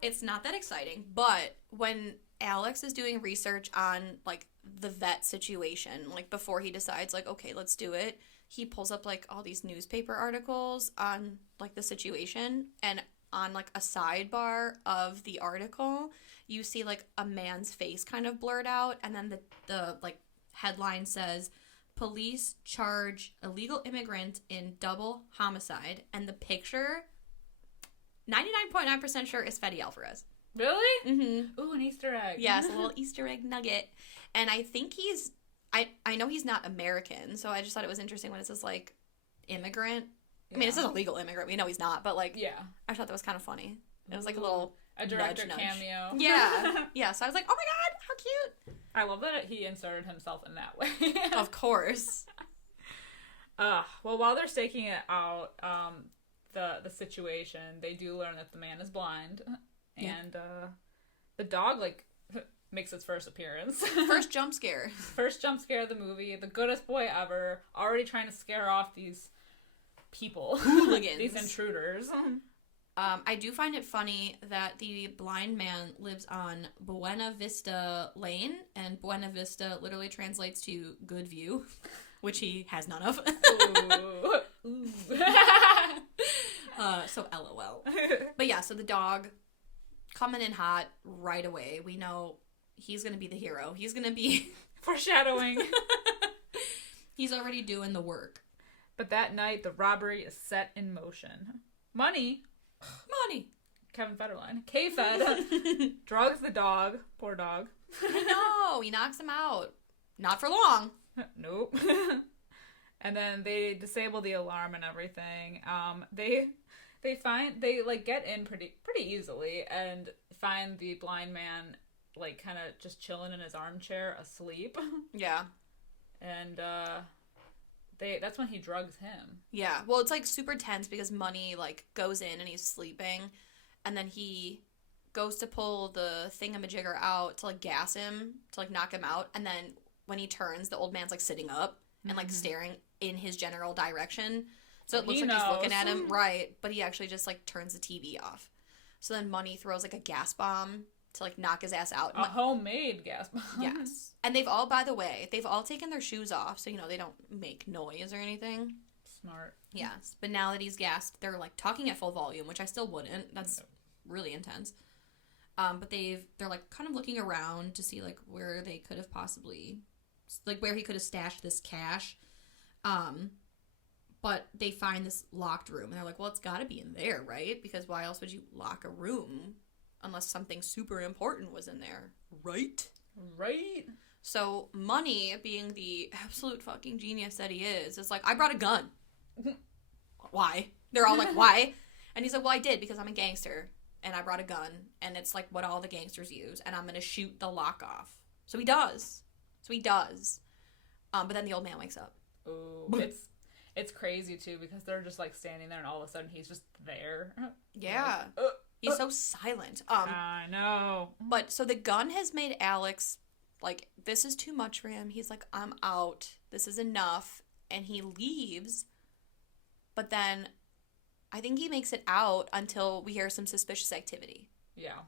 It's not that exciting, but when Alex is doing research on, like, the vet situation, like, before he decides, like, okay, let's do it, he pulls up, like, all these newspaper articles on, like, the situation, and on, like, a sidebar of the article, you see, like, a man's face kind of blurred out, and then the like, headline says, police charge illegal immigrant in double homicide, and the picture, 99.9% sure is Fede Alvarez. Really? Mm-hmm. Ooh, an Easter egg. Yes, a little Easter egg nugget. And I think I know he's not American, so I just thought it was interesting when it says, like, immigrant. I mean, it says a legal immigrant. We know he's not, but, like, yeah. I thought that was kind of funny. It was, like, a director nudge. cameo. Yeah. Yeah, so I was like, oh my god, how cute. I love that he inserted himself in that way. Of course. Well, while they're staking it out, the situation, they do learn that the man is blind, and the dog, like, makes its first appearance. First jump scare. First jump scare of the movie. The goodest boy ever. Already trying to scare off these people. Hooligans. These intruders. I do find it funny that the blind man lives on Buena Vista Lane, and Buena Vista literally translates to good view, which he has none of. Ooh. So LOL. But yeah, so the dog coming in hot right away. We know he's going to be the hero. He's going to be... Foreshadowing. He's already doing the work. But that night, the robbery is set in motion. Money. Kevin Federline. K-Fed. Drugs the dog. Poor dog. I know. He knocks him out. Not for long. Nope. And then they disable the alarm and everything. They get in pretty easily, and find the blind man, like, kind of just chilling in his armchair, asleep. Yeah. And, that's when he drugs him. Yeah. Well, it's, like, super tense because Money, like, goes in and he's sleeping. And then he goes to pull the thingamajigger out to, like, gas him, to, like, knock him out. And then when he turns, the old man's, like, sitting up and, like, staring in his general direction. So it looks like he's looking at him. Right. But he actually just, like, turns the TV off. So then Money throws, like, a gas bomb to, like, knock his ass out. A homemade gas bomb. Yes. And they've all, by the way, taken their shoes off, so, you know, they don't make noise or anything. Smart. Yes. But now that he's gassed, they're, like, talking at full volume, which I still wouldn't. That's really intense. But they're, like, kind of looking around to see, like, where they could have possibly, like, where he could have stashed this cash. But they find this locked room, and they're like, well, it's got to be in there, right? Because why else would you lock a room unless something super important was in there, right? Right. So Money, being the absolute fucking genius that he is like, I brought a gun. Why? They're all like, why? And he's like, well, I did because I'm a gangster, and I brought a gun, and it's like what all the gangsters use, and I'm going to shoot the lock off. So he does. But then the old man wakes up. Ooh, it's crazy, too, because they're just, like, standing there, and all of a sudden he's just there. Yeah. Like, he's so silent. I know. But, so the gun has made Alex, like, this is too much for him. He's like, I'm out. This is enough. And he leaves. But then, I think he makes it out until we hear some suspicious activity. Yeah.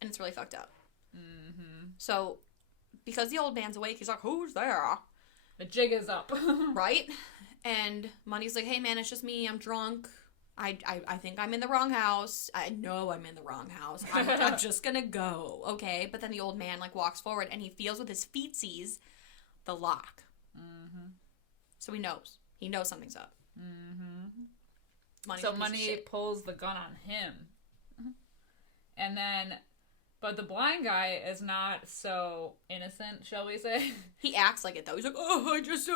And it's really fucked up. Mm-hmm. So, because the old man's awake, he's like, who's there? The jig is up. Right? And Money's like, hey, man, it's just me. I'm drunk. I think I'm in the wrong house. I know I'm in the wrong house. I'm just gonna go, okay? But then the old man, like, walks forward, and he feels with his feetsies the lock. Mm-hmm. So he knows. He knows something's up. Mm-hmm. So Money pulls the gun on him. And then... But the blind guy is not so innocent, shall we say? He acts like it, though. He's like, oh, I just,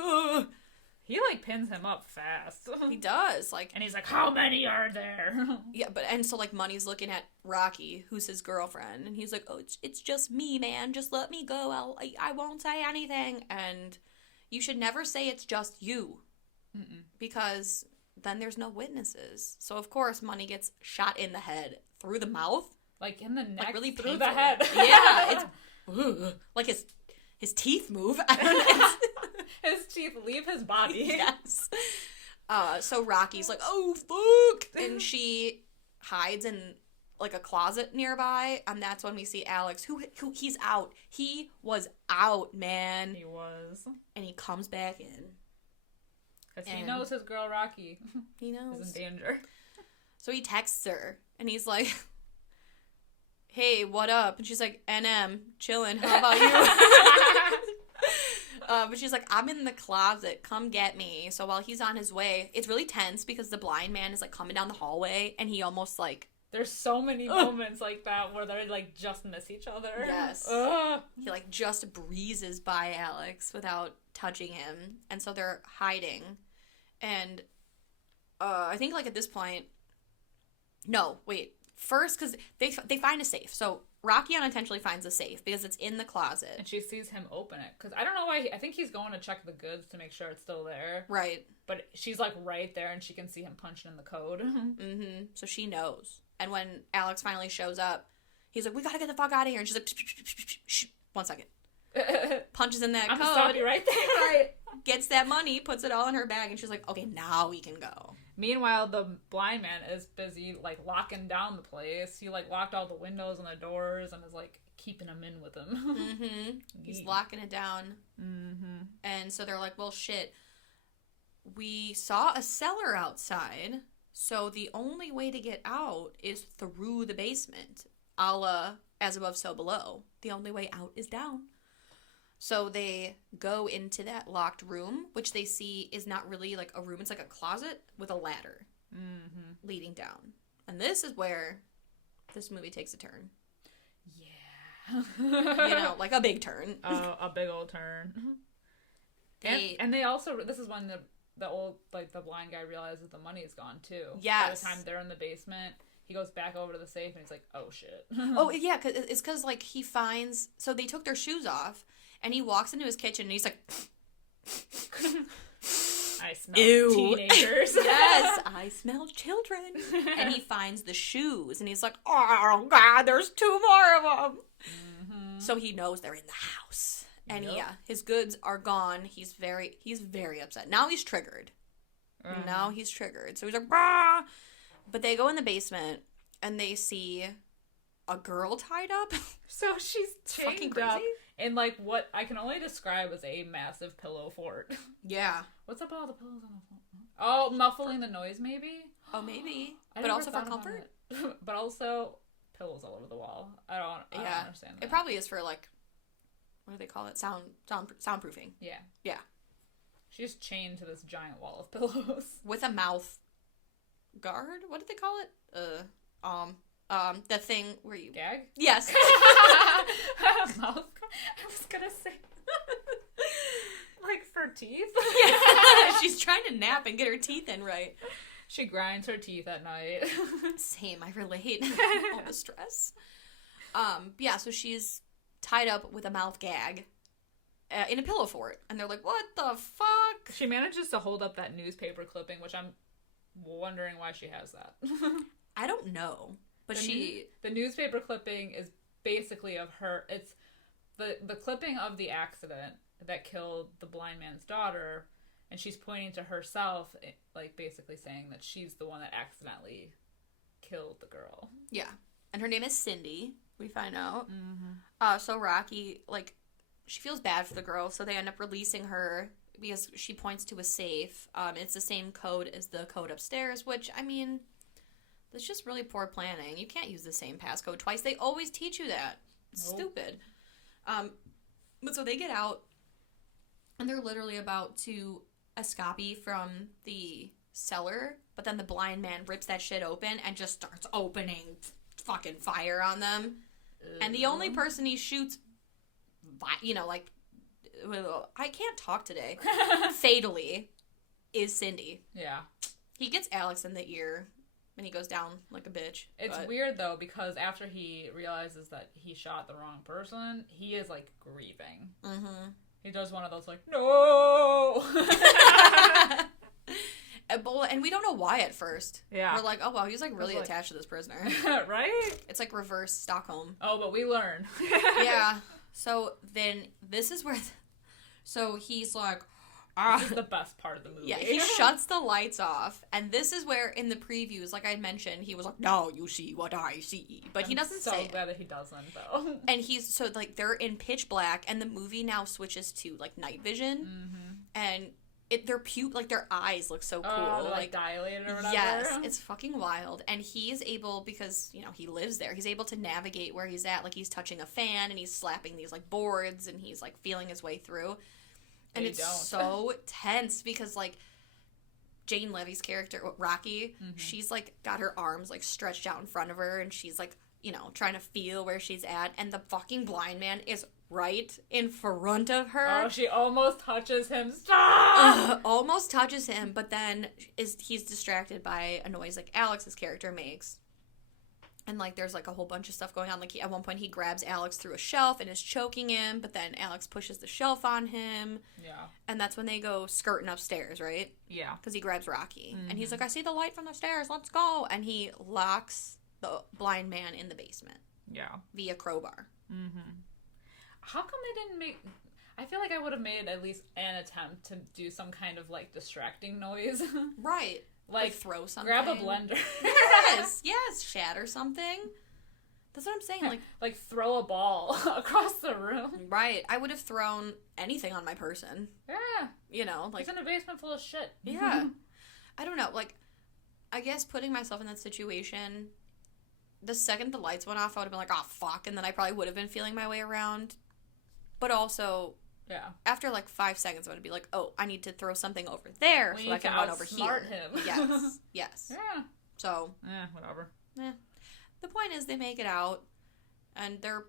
He, like, pins him up fast. He does, like... And he's like, how many are there? Yeah, and so, like, Money's looking at Rocky, who's his girlfriend, and he's like, oh, it's just me, man. Just let me go. I won't say anything. And you should never say it's just you. Mm-mm. Because then there's no witnesses. So, of course, Money gets shot in the head, through the mouth. Like, in the neck, like, really through painful. the head. Yeah, it's... like, his teeth move. I don't know. His teeth leave his body. Yes. So Rocky's like, oh, fuck! And she hides in, like, a closet nearby, and that's when we see Alex, who he's out. He was out, man. He was. And he comes back in. Because he knows his girl Rocky. He knows. Is in danger. So he texts her, and he's like... hey, what up? And she's like, NM, chillin', how about you? But she's like, I'm in the closet, come get me. So while he's on his way, it's really tense because the blind man is, like, coming down the hallway, and he almost, like... There's so many moments like that where they, like, just miss each other. Yes. He, like, just breezes by Alex without touching him, and so they're hiding. And I think, like, at this point... No, wait. First, because they find a safe. So Rocky unintentionally finds a safe because it's in the closet. And she sees him open it. Because I don't know why. I think he's going to check the goods to make sure it's still there. Right. But she's, like, right there, and she can see him punching in the code. Mm-hmm. So she knows. And when Alex finally shows up, he's like, we gotta get the fuck out of here. And she's like, shh, 1 second. Punches in that code. I'm stop you right there. Right. Gets that money, puts it all in her bag, and she's like, okay, now we can go. Meanwhile, the blind man is busy, like, locking down the place. He, like, locked all the windows and the doors and is, like, keeping them in with him. Mm-hmm. He's locking it down. Mm-hmm. And so they're like, well, shit. We saw a cellar outside, so the only way to get out is through the basement. A la As Above, So Below. The only way out is down. So they go into that locked room, which they see is not really like a room. It's like a closet with a ladder leading down. And this is where this movie takes a turn. Yeah. You know, like a big turn. A big old turn. And they also, this is when the old, like, the blind guy realizes the money is gone, too. Yes. By the time they're in the basement, he goes back over to the safe and he's like, oh shit. Oh yeah, it's because like he finds, so they took their shoes off and he walks into his kitchen and he's like, I smell teenagers. Yes, I smell children. And he finds the shoes and he's like, oh god, there's 2 more of them. Mm-hmm. So he knows they're in the house. And his goods are gone. He's very upset. Now he's triggered. Now he's triggered. So he's like, bah! But they go in the basement and they see a girl tied up. So she's chained up in like what I can only describe as a massive pillow fort. Yeah. What's up with all the pillows on the floor? Oh, muffling the noise maybe? Oh, maybe. But also for comfort? But also pillows all over the wall. I don't understand that. It probably is for like, what do they call it? Soundproofing. Yeah. Yeah. She's chained to this giant wall of pillows. With a mouth guard? What did they call it? The thing where you... Gag? Yes. Mouth guard? I was gonna say... like for teeth? Yeah. She's trying to nap and get her teeth in right. She grinds her teeth at night. Same, I relate. All the stress. Yeah, so she's tied up with a mouth gag in a pillow fort. And they're like, what the fuck? She manages to hold up that newspaper clipping, which I'm wondering why she has that. I don't know. But the newspaper clipping is basically of her. It's the clipping of the accident that killed the blind man's daughter, and she's pointing to herself, like basically saying that she's the one that accidentally killed the girl. Yeah. And her name is Cindy, we find out. Mm-hmm. So Rocky, like, she feels bad for the girl, so they end up releasing her because she points to a safe. It's the same code as the code upstairs, which, I mean, that's just really poor planning. You can't use the same passcode twice. They always teach you that. It's stupid. But so they get out, and they're literally about to escape from the cellar, but then the blind man rips that shit open and just starts opening fucking fire on them. And the only person he shoots, you know, like, I can't talk today, fatally, is Cindy. Yeah. He gets Alex in the ear, and he goes down like a bitch. It's weird, though, because after he realizes that he shot the wrong person, he is, like, grieving. Mm-hmm. He does one of those, like, no! And we don't know why at first. Yeah. We're like, oh, wow, he's, like, really attached to this prisoner. Right? It's, like, reverse Stockholm. Oh, but we learn. Yeah. So then this is where... So he's like... This is the best part of the movie. Yeah, he shuts the lights off. And this is where, in the previews, like I mentioned, he was like, now you see what I see. But he doesn't say it. I'm so glad that he doesn't, though. And he's... So, like, they're in pitch black, and the movie now switches to, like, night vision. Mm-hmm. And... their eyes look so cool. Like dilated or whatever. Yes, it's fucking wild. And he's able, because, you know, he lives there, he's able to navigate where he's at. Like, he's touching a fan, and he's slapping these, like, boards, and he's, like, feeling his way through. And it's so tense, because, like, Jane Levy's character, Rocky, she's, like, got her arms, like, stretched out in front of her, and she's, like, you know, trying to feel where she's at, and the fucking blind man is right in front of her. Oh, she almost touches him. Stop! Almost touches him, but then he's distracted by a noise like Alex's character makes. And, like, there's, like, a whole bunch of stuff going on. Like, at one point he grabs Alex through a shelf and is choking him, but then Alex pushes the shelf on him. Yeah. And that's when they go skirting upstairs, right? Yeah. Because he grabs Rocky. Mm-hmm. And he's like, I see the light from the stairs, let's go. And he locks the blind man in the basement. Yeah. Via crowbar. Mm-hmm. How come they didn't make... I feel like I would have made at least an attempt to do some kind of, like, distracting noise. Right. Like throw something. Grab a blender. Yes. Shatter something. That's what I'm saying. Like throw a ball across the room. Right. I would have thrown anything on my person. Yeah. You know, like... It's in a basement full of shit. Yeah. I don't know. Like, I guess putting myself in that situation, the second the lights went off, I would have been like, oh, fuck. And then I probably would have been feeling my way around. But also... Yeah. After, like, 5 seconds, I would be like, oh, I need to throw something over there so I can run over here. Him. Yes. Yes. Yeah. So. Whatever. The point is they make it out, and they're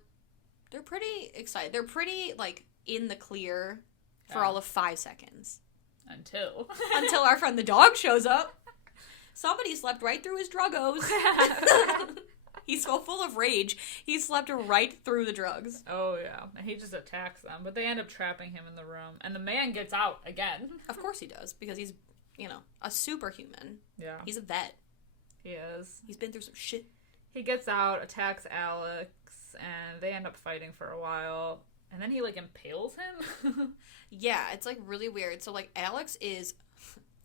pretty excited. They're pretty, like, in the clear for all of 5 seconds. Until our friend the dog shows up. Somebody slept right through his druggos. He's so full of rage. He slept right through the drugs. Oh, yeah. And he just attacks them. But they end up trapping him in the room. And the man gets out again. Of course he does. Because he's, a superhuman. Yeah. He's a vet. He is. He's been through some shit. He gets out, attacks Alex, and they end up fighting for a while. And then he, impales him? Yeah, it's, really weird. So, Alex is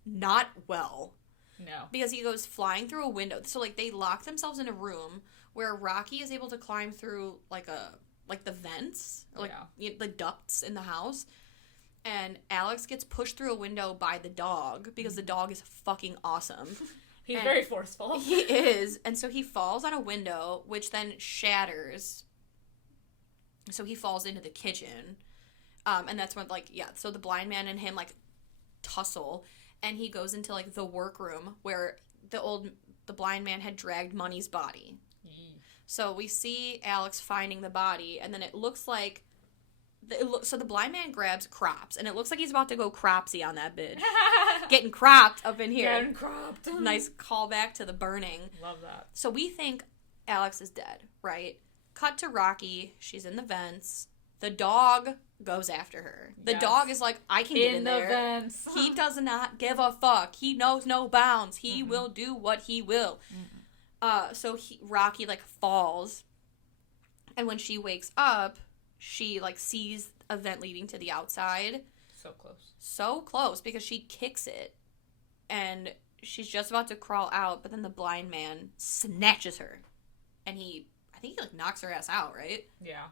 not well. No. Because he goes flying through a window. So, they lock themselves in a room where Rocky is able to climb through, the vents. Or, the ducts in the house. And Alex gets pushed through a window by the dog because the dog is fucking awesome. He's very forceful. He is. And so he falls on a window, which then shatters. So he falls into the kitchen. And that's when, so the blind man and him, tussle. And he goes into, the workroom where the blind man had dragged Money's body. So we see Alex finding the body, and then it looks like... So the blind man grabs crops, and it looks like he's about to go cropsy on that bitch. Getting cropped up in here. Getting cropped. Nice callback to the burning. Love that. So we think Alex is dead, right? Cut to Rocky. She's in the vents. The dog goes after her. The dog is like, I can get in there. In the vents. He does not give a fuck. He knows no bounds. He will do what he will. So Rocky, falls. And when she wakes up, she, sees a vent leading to the outside. So close. So close, because she kicks it. And she's just about to crawl out, but then the blind man snatches her. And I think he, knocks her ass out, right? Yeah.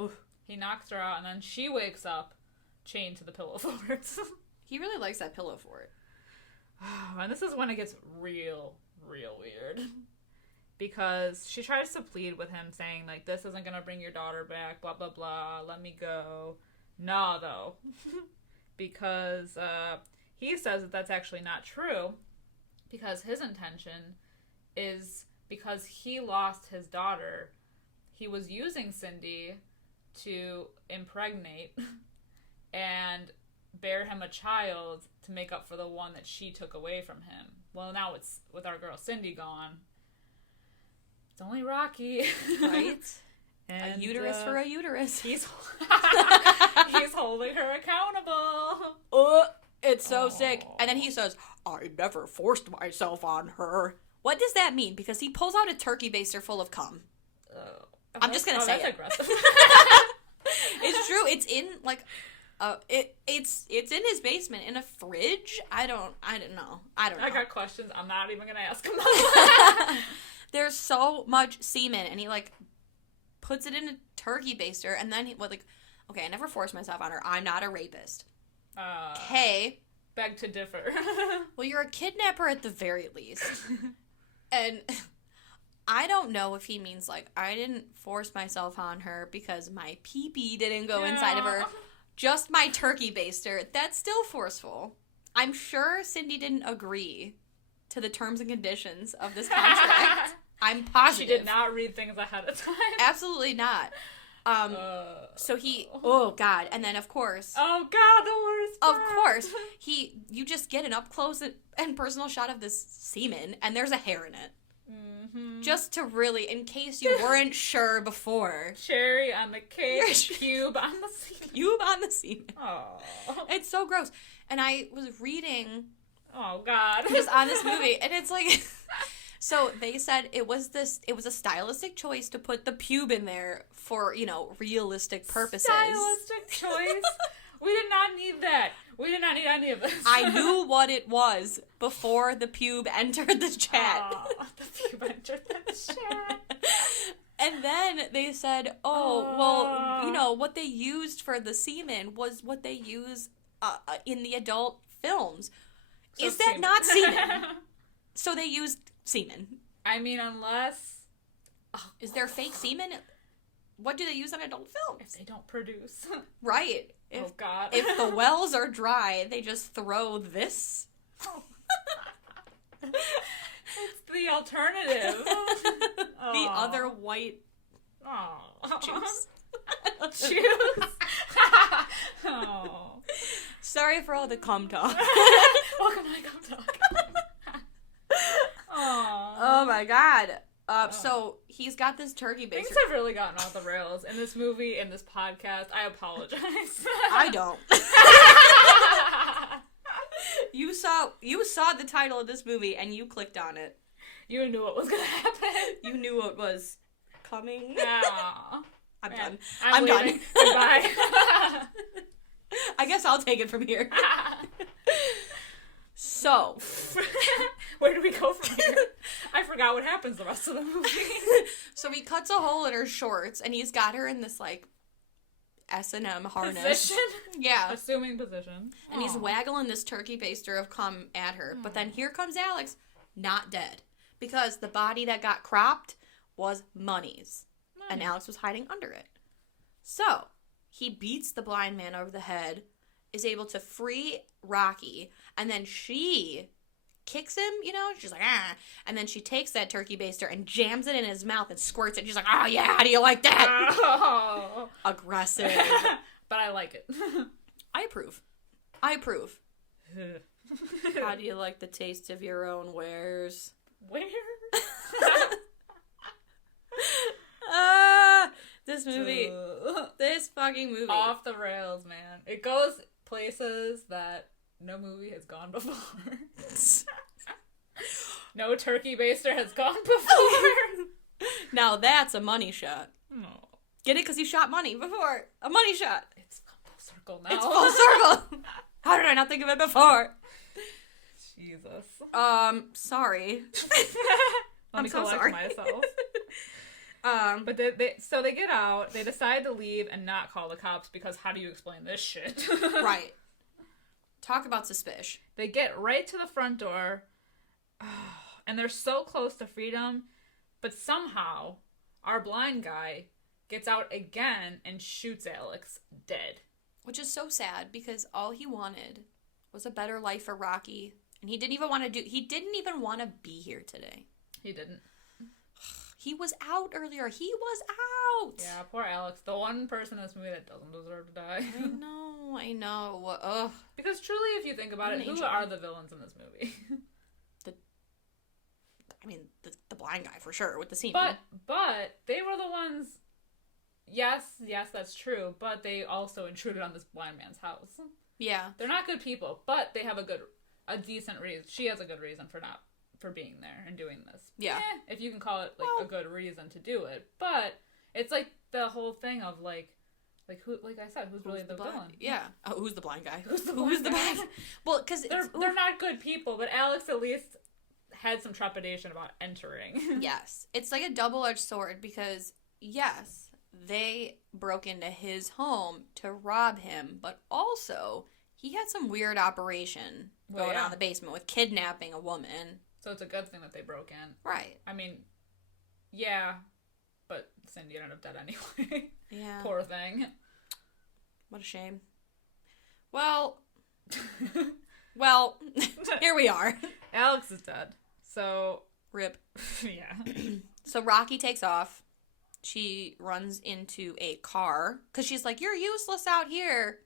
Oof. He knocks her out, and then she wakes up, chained to the pillow fort. He really likes that pillow fort. And this is when it gets real, real weird. Because she tries to plead with him, saying, this isn't going to bring your daughter back, blah, blah, blah, let me go. Nah, though. Because he says that that's actually not true, because his intention is, because he lost his daughter, he was using Cindy to impregnate and bear him a child to make up for the one that she took away from him. Well, now it's, with our girl Cindy gone, it's only Rocky. Right? And, a uterus for a uterus. He's holding her accountable. It's so sick. And then he says, I never forced myself on her. What does that mean? Because he pulls out a turkey baster full of cum. I'm just gonna say that's it. Aggressive. It's true. It's in it's in his basement in a fridge. I don't know. I got questions. I'm not even gonna ask him. There's so much semen, and he puts it in a turkey baster, and then okay, I never forced myself on her. I'm not a rapist. Okay. Beg to differ. Well, you're a kidnapper at the very least. And I don't know if he means I didn't force myself on her because my pee-pee didn't go inside of her. Just my turkey baster. That's still forceful. I'm sure Cindy didn't agree to the terms and conditions of this contract. I'm positive. She did not read things ahead of time. Absolutely not. So he, oh God. And then of course. Oh God, the worst part. Of course. You just get an up close and personal shot of this semen, and there's a hair in it. Mm-hmm. Just to really, in case you weren't sure before. Cherry on the cake, pube on the semen. Pube on the semen. Oh. It's so gross. And I was reading. Oh God. Just on this movie, and it's so they said it was a stylistic choice to put the pube in there for, realistic purposes. Stylistic choice? We did not need that. We did not need any of this. I knew what it was before the pube entered the chat. The pube entered the chat. And then they said, what they used for the semen was what they use in the adult films. So is that semen. Not semen? So they used semen. I mean, unless... is there fake semen? What do they use on adult films? If they don't produce. Right. Oh, God. If the wells are dry, they just throw this. It's the alternative. The other white juice. Juice? Oh. Sorry for all the cum talk. Welcome to my cum talk. Oh my god. So he's got this turkey baster. Things have really gotten off the rails in this movie, in this podcast. I apologize. I don't. You saw the title of this movie and you clicked on it. You knew what was gonna happen. You knew what was coming. Aww. I'm done. I'm done. Goodbye. I guess I'll take it from here. So, where do we go from here? I forgot what happens the rest of the movie. So he cuts a hole in her shorts, and he's got her in this, like, S&M harness. Position? Yeah. Assuming position. And he's waggling this turkey baster of cum at her. But then here comes Alex, not dead. Because the body that got cropped was Money's. And Alex was hiding under it. So, he beats the blind man over the head, is able to free Rocky, and then she kicks him, you know? She's like, ah. And then she takes that turkey baster and jams it in his mouth and squirts it. She's like, oh, yeah, how do you like that? Oh. Aggressive. But I like it. I approve. How do you like the taste of your own wares? Where? This movie. This fucking movie. Off the rails, man. It goes places that no movie has gone before. No turkey baster has gone before. Now that's a money shot. No. Get it? Because he shot money before. A money shot. It's full circle now. It's full circle. How did I not think of it before? Jesus. Sorry. Let me collect sorry. myself. But they get out, they decide to leave and not call the cops because how do you explain this shit? Right. Talk about suspicion. They get right to the front door, and they're so close to freedom, but somehow our blind guy gets out again and shoots Alex dead. Which is so sad because all he wanted was a better life for Rocky, and he didn't even want to be here today. He didn't. He was out earlier. He was out. Yeah, poor Alex. The one person in this movie that doesn't deserve to die. I know. Ugh. Because truly, if you think about it, who are the villains in this movie? The blind guy for sure with the scene. But they were the ones. Yes, that's true. But they also intruded on this blind man's house. Yeah. They're not good people, but they have a decent reason. She has a good reason for being there and doing this. Yeah. If you can call it a good reason to do it. But it's like the whole thing of like who, like I said, who's really the villain? Yeah. Oh, who's the blind guy? Who's the blind guy? Well, because they're not good people, but Alex at least had some trepidation about entering. Yes. It's like a double-edged sword because, yes, they broke into his home to rob him, but also he had some weird operation going on in the basement with kidnapping a woman. So it's a good thing that they broke in. Right. I mean, yeah, but Cindy ended up dead anyway. Yeah. Poor thing. What a shame. Well, here we are. Alex is dead. So... Rip. Yeah. So Rocky takes off. She runs into a car because she's like, "You're useless out here."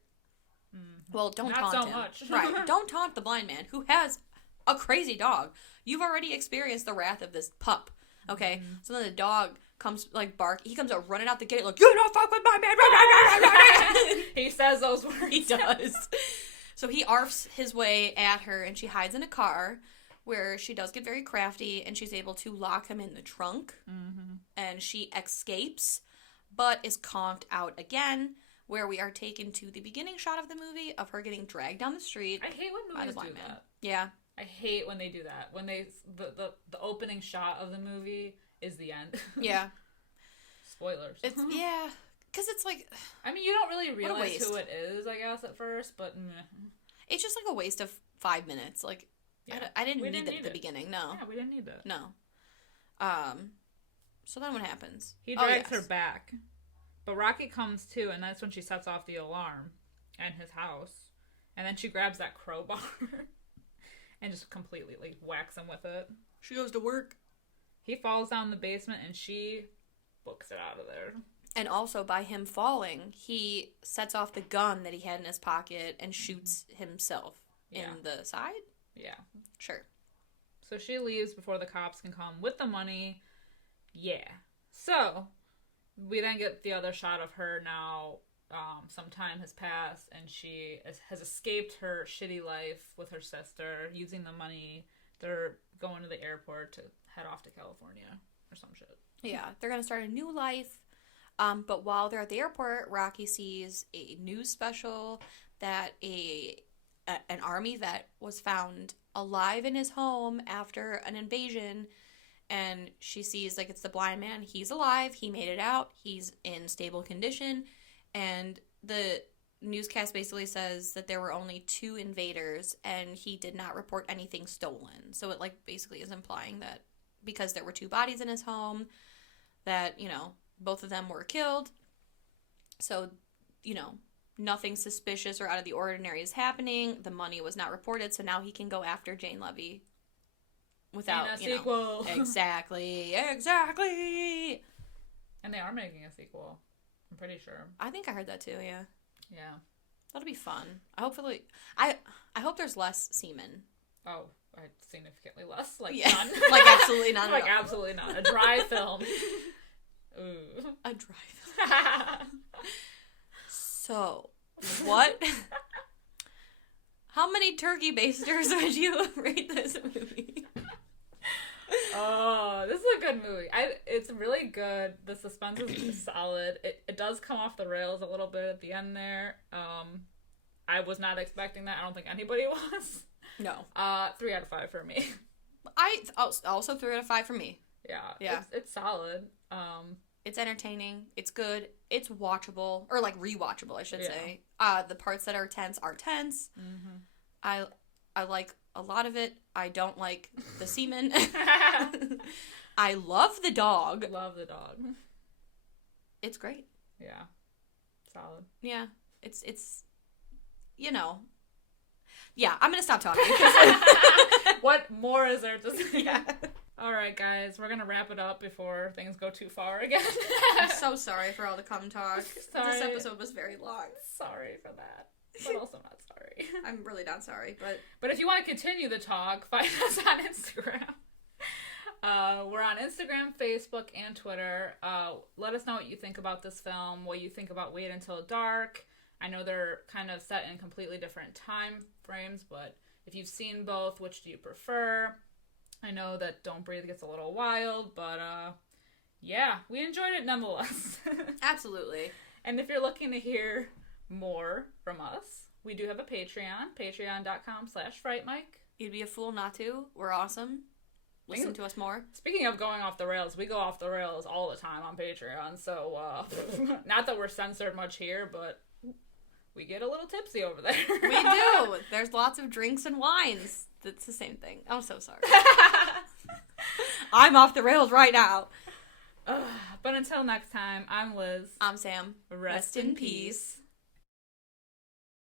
Mm-hmm. Well, don't taunt him. Not so much. Right. Don't taunt the blind man who has a crazy dog. You've already experienced the wrath of this pup. Okay? Mm-hmm. So then the dog comes, like, he comes out running out the gate like, "You don't fuck with my man." He says those words. He does. So he arfs his way at her, and she hides in a car where she does get very crafty, and she's able to lock him in the trunk. Mm-hmm. And she escapes, but is conked out again, where we are taken to the beginning shot of the movie of her getting dragged down the street. I hate when movies do that. Yeah. I hate when they do that. When the opening shot of the movie is the end. Yeah. Spoilers. Yeah. Because it's like... I mean, you don't really realize who it is, I guess, at first, but... It's just like a waste of 5 minutes. Like, yeah. I didn't need that at the beginning, no. Yeah, we didn't need that. No. So then what happens? He drags her back. But Rocky comes too, and that's when she sets off the alarm in his house. And then she grabs that crowbar and just completely, like, whacks him with it. She goes to work. He falls down the basement, and she books it out of there. And also, by him falling, he sets off the gun that he had in his pocket and shoots himself in the side? Yeah. Sure. So she leaves before the cops can come with the money. Yeah. So we then get the other shot of her now. Some time has passed, and she has escaped her shitty life with her sister, using the money. They're going to the airport to head off to California or some shit. Yeah, they're going to start a new life. But while they're at the airport, Rocky sees a news special that an army vet was found alive in his home after an invasion. And she sees, like, it's the blind man. He's alive. He made it out. He's in stable condition. And the newscast basically says that there were only 2 invaders, and he did not report anything stolen. So it, like, basically is implying that because there were 2 bodies in his home, that, you know, both of them were killed. So, you know, nothing suspicious or out of the ordinary is happening. The money was not reported, so now he can go after Jane Levy without, in a sequel. Exactly. And they are making a sequel. I'm pretty sure. I think I heard that too, yeah. Yeah. That'll be fun. I hope there's less semen. Oh, significantly less. Like, yeah. none. Like, absolutely none. Like, absolutely not. A dry film. Ooh. A dry film. So, what? How many turkey basters would you rate this movie? Oh, this is a good movie. It's really good. The suspense is solid. It does come off the rails a little bit at the end there. I was not expecting that. I don't think anybody was. No. 3 out of 5 for me. Also 3 out of 5 for me. Yeah. It's solid. It's entertaining. It's good. It's watchable, or like rewatchable, I should say. The parts that are tense are tense. Mm-hmm. I like a lot of it. I don't like the semen. I love the dog. Love the dog. It's great. Yeah. Solid. Yeah. It's you know. Yeah, I'm gonna stop talking. What more is there to say? Yeah. Alright, guys, we're gonna wrap it up before things go too far again. I'm so sorry for all the cum talk. Sorry. This episode was very long. Sorry for that. But also not sorry. I'm really not sorry, But if you want to continue the talk, find us on Instagram. We're on Instagram, Facebook, and Twitter. Let us know what you think about this film, what you think about Wait Until Dark. I know they're kind of set in completely different time frames, but if you've seen both, which do you prefer? I know that Don't Breathe gets a little wild, but yeah, we enjoyed it nonetheless. Absolutely. And if you're looking to hear more from us, we do have a Patreon, patreon.com/Fright Mic. You'd be a fool not to. We're awesome. Listen to us more. Speaking of going off the rails, we go off the rails all the time on Patreon, so not that we're censored much here, but we get a little tipsy over there. We do. There's lots of drinks and wines. It's the same thing. I'm so sorry. I'm off the rails right now. But until next time, I'm Liz. I'm Sam. Rest in peace.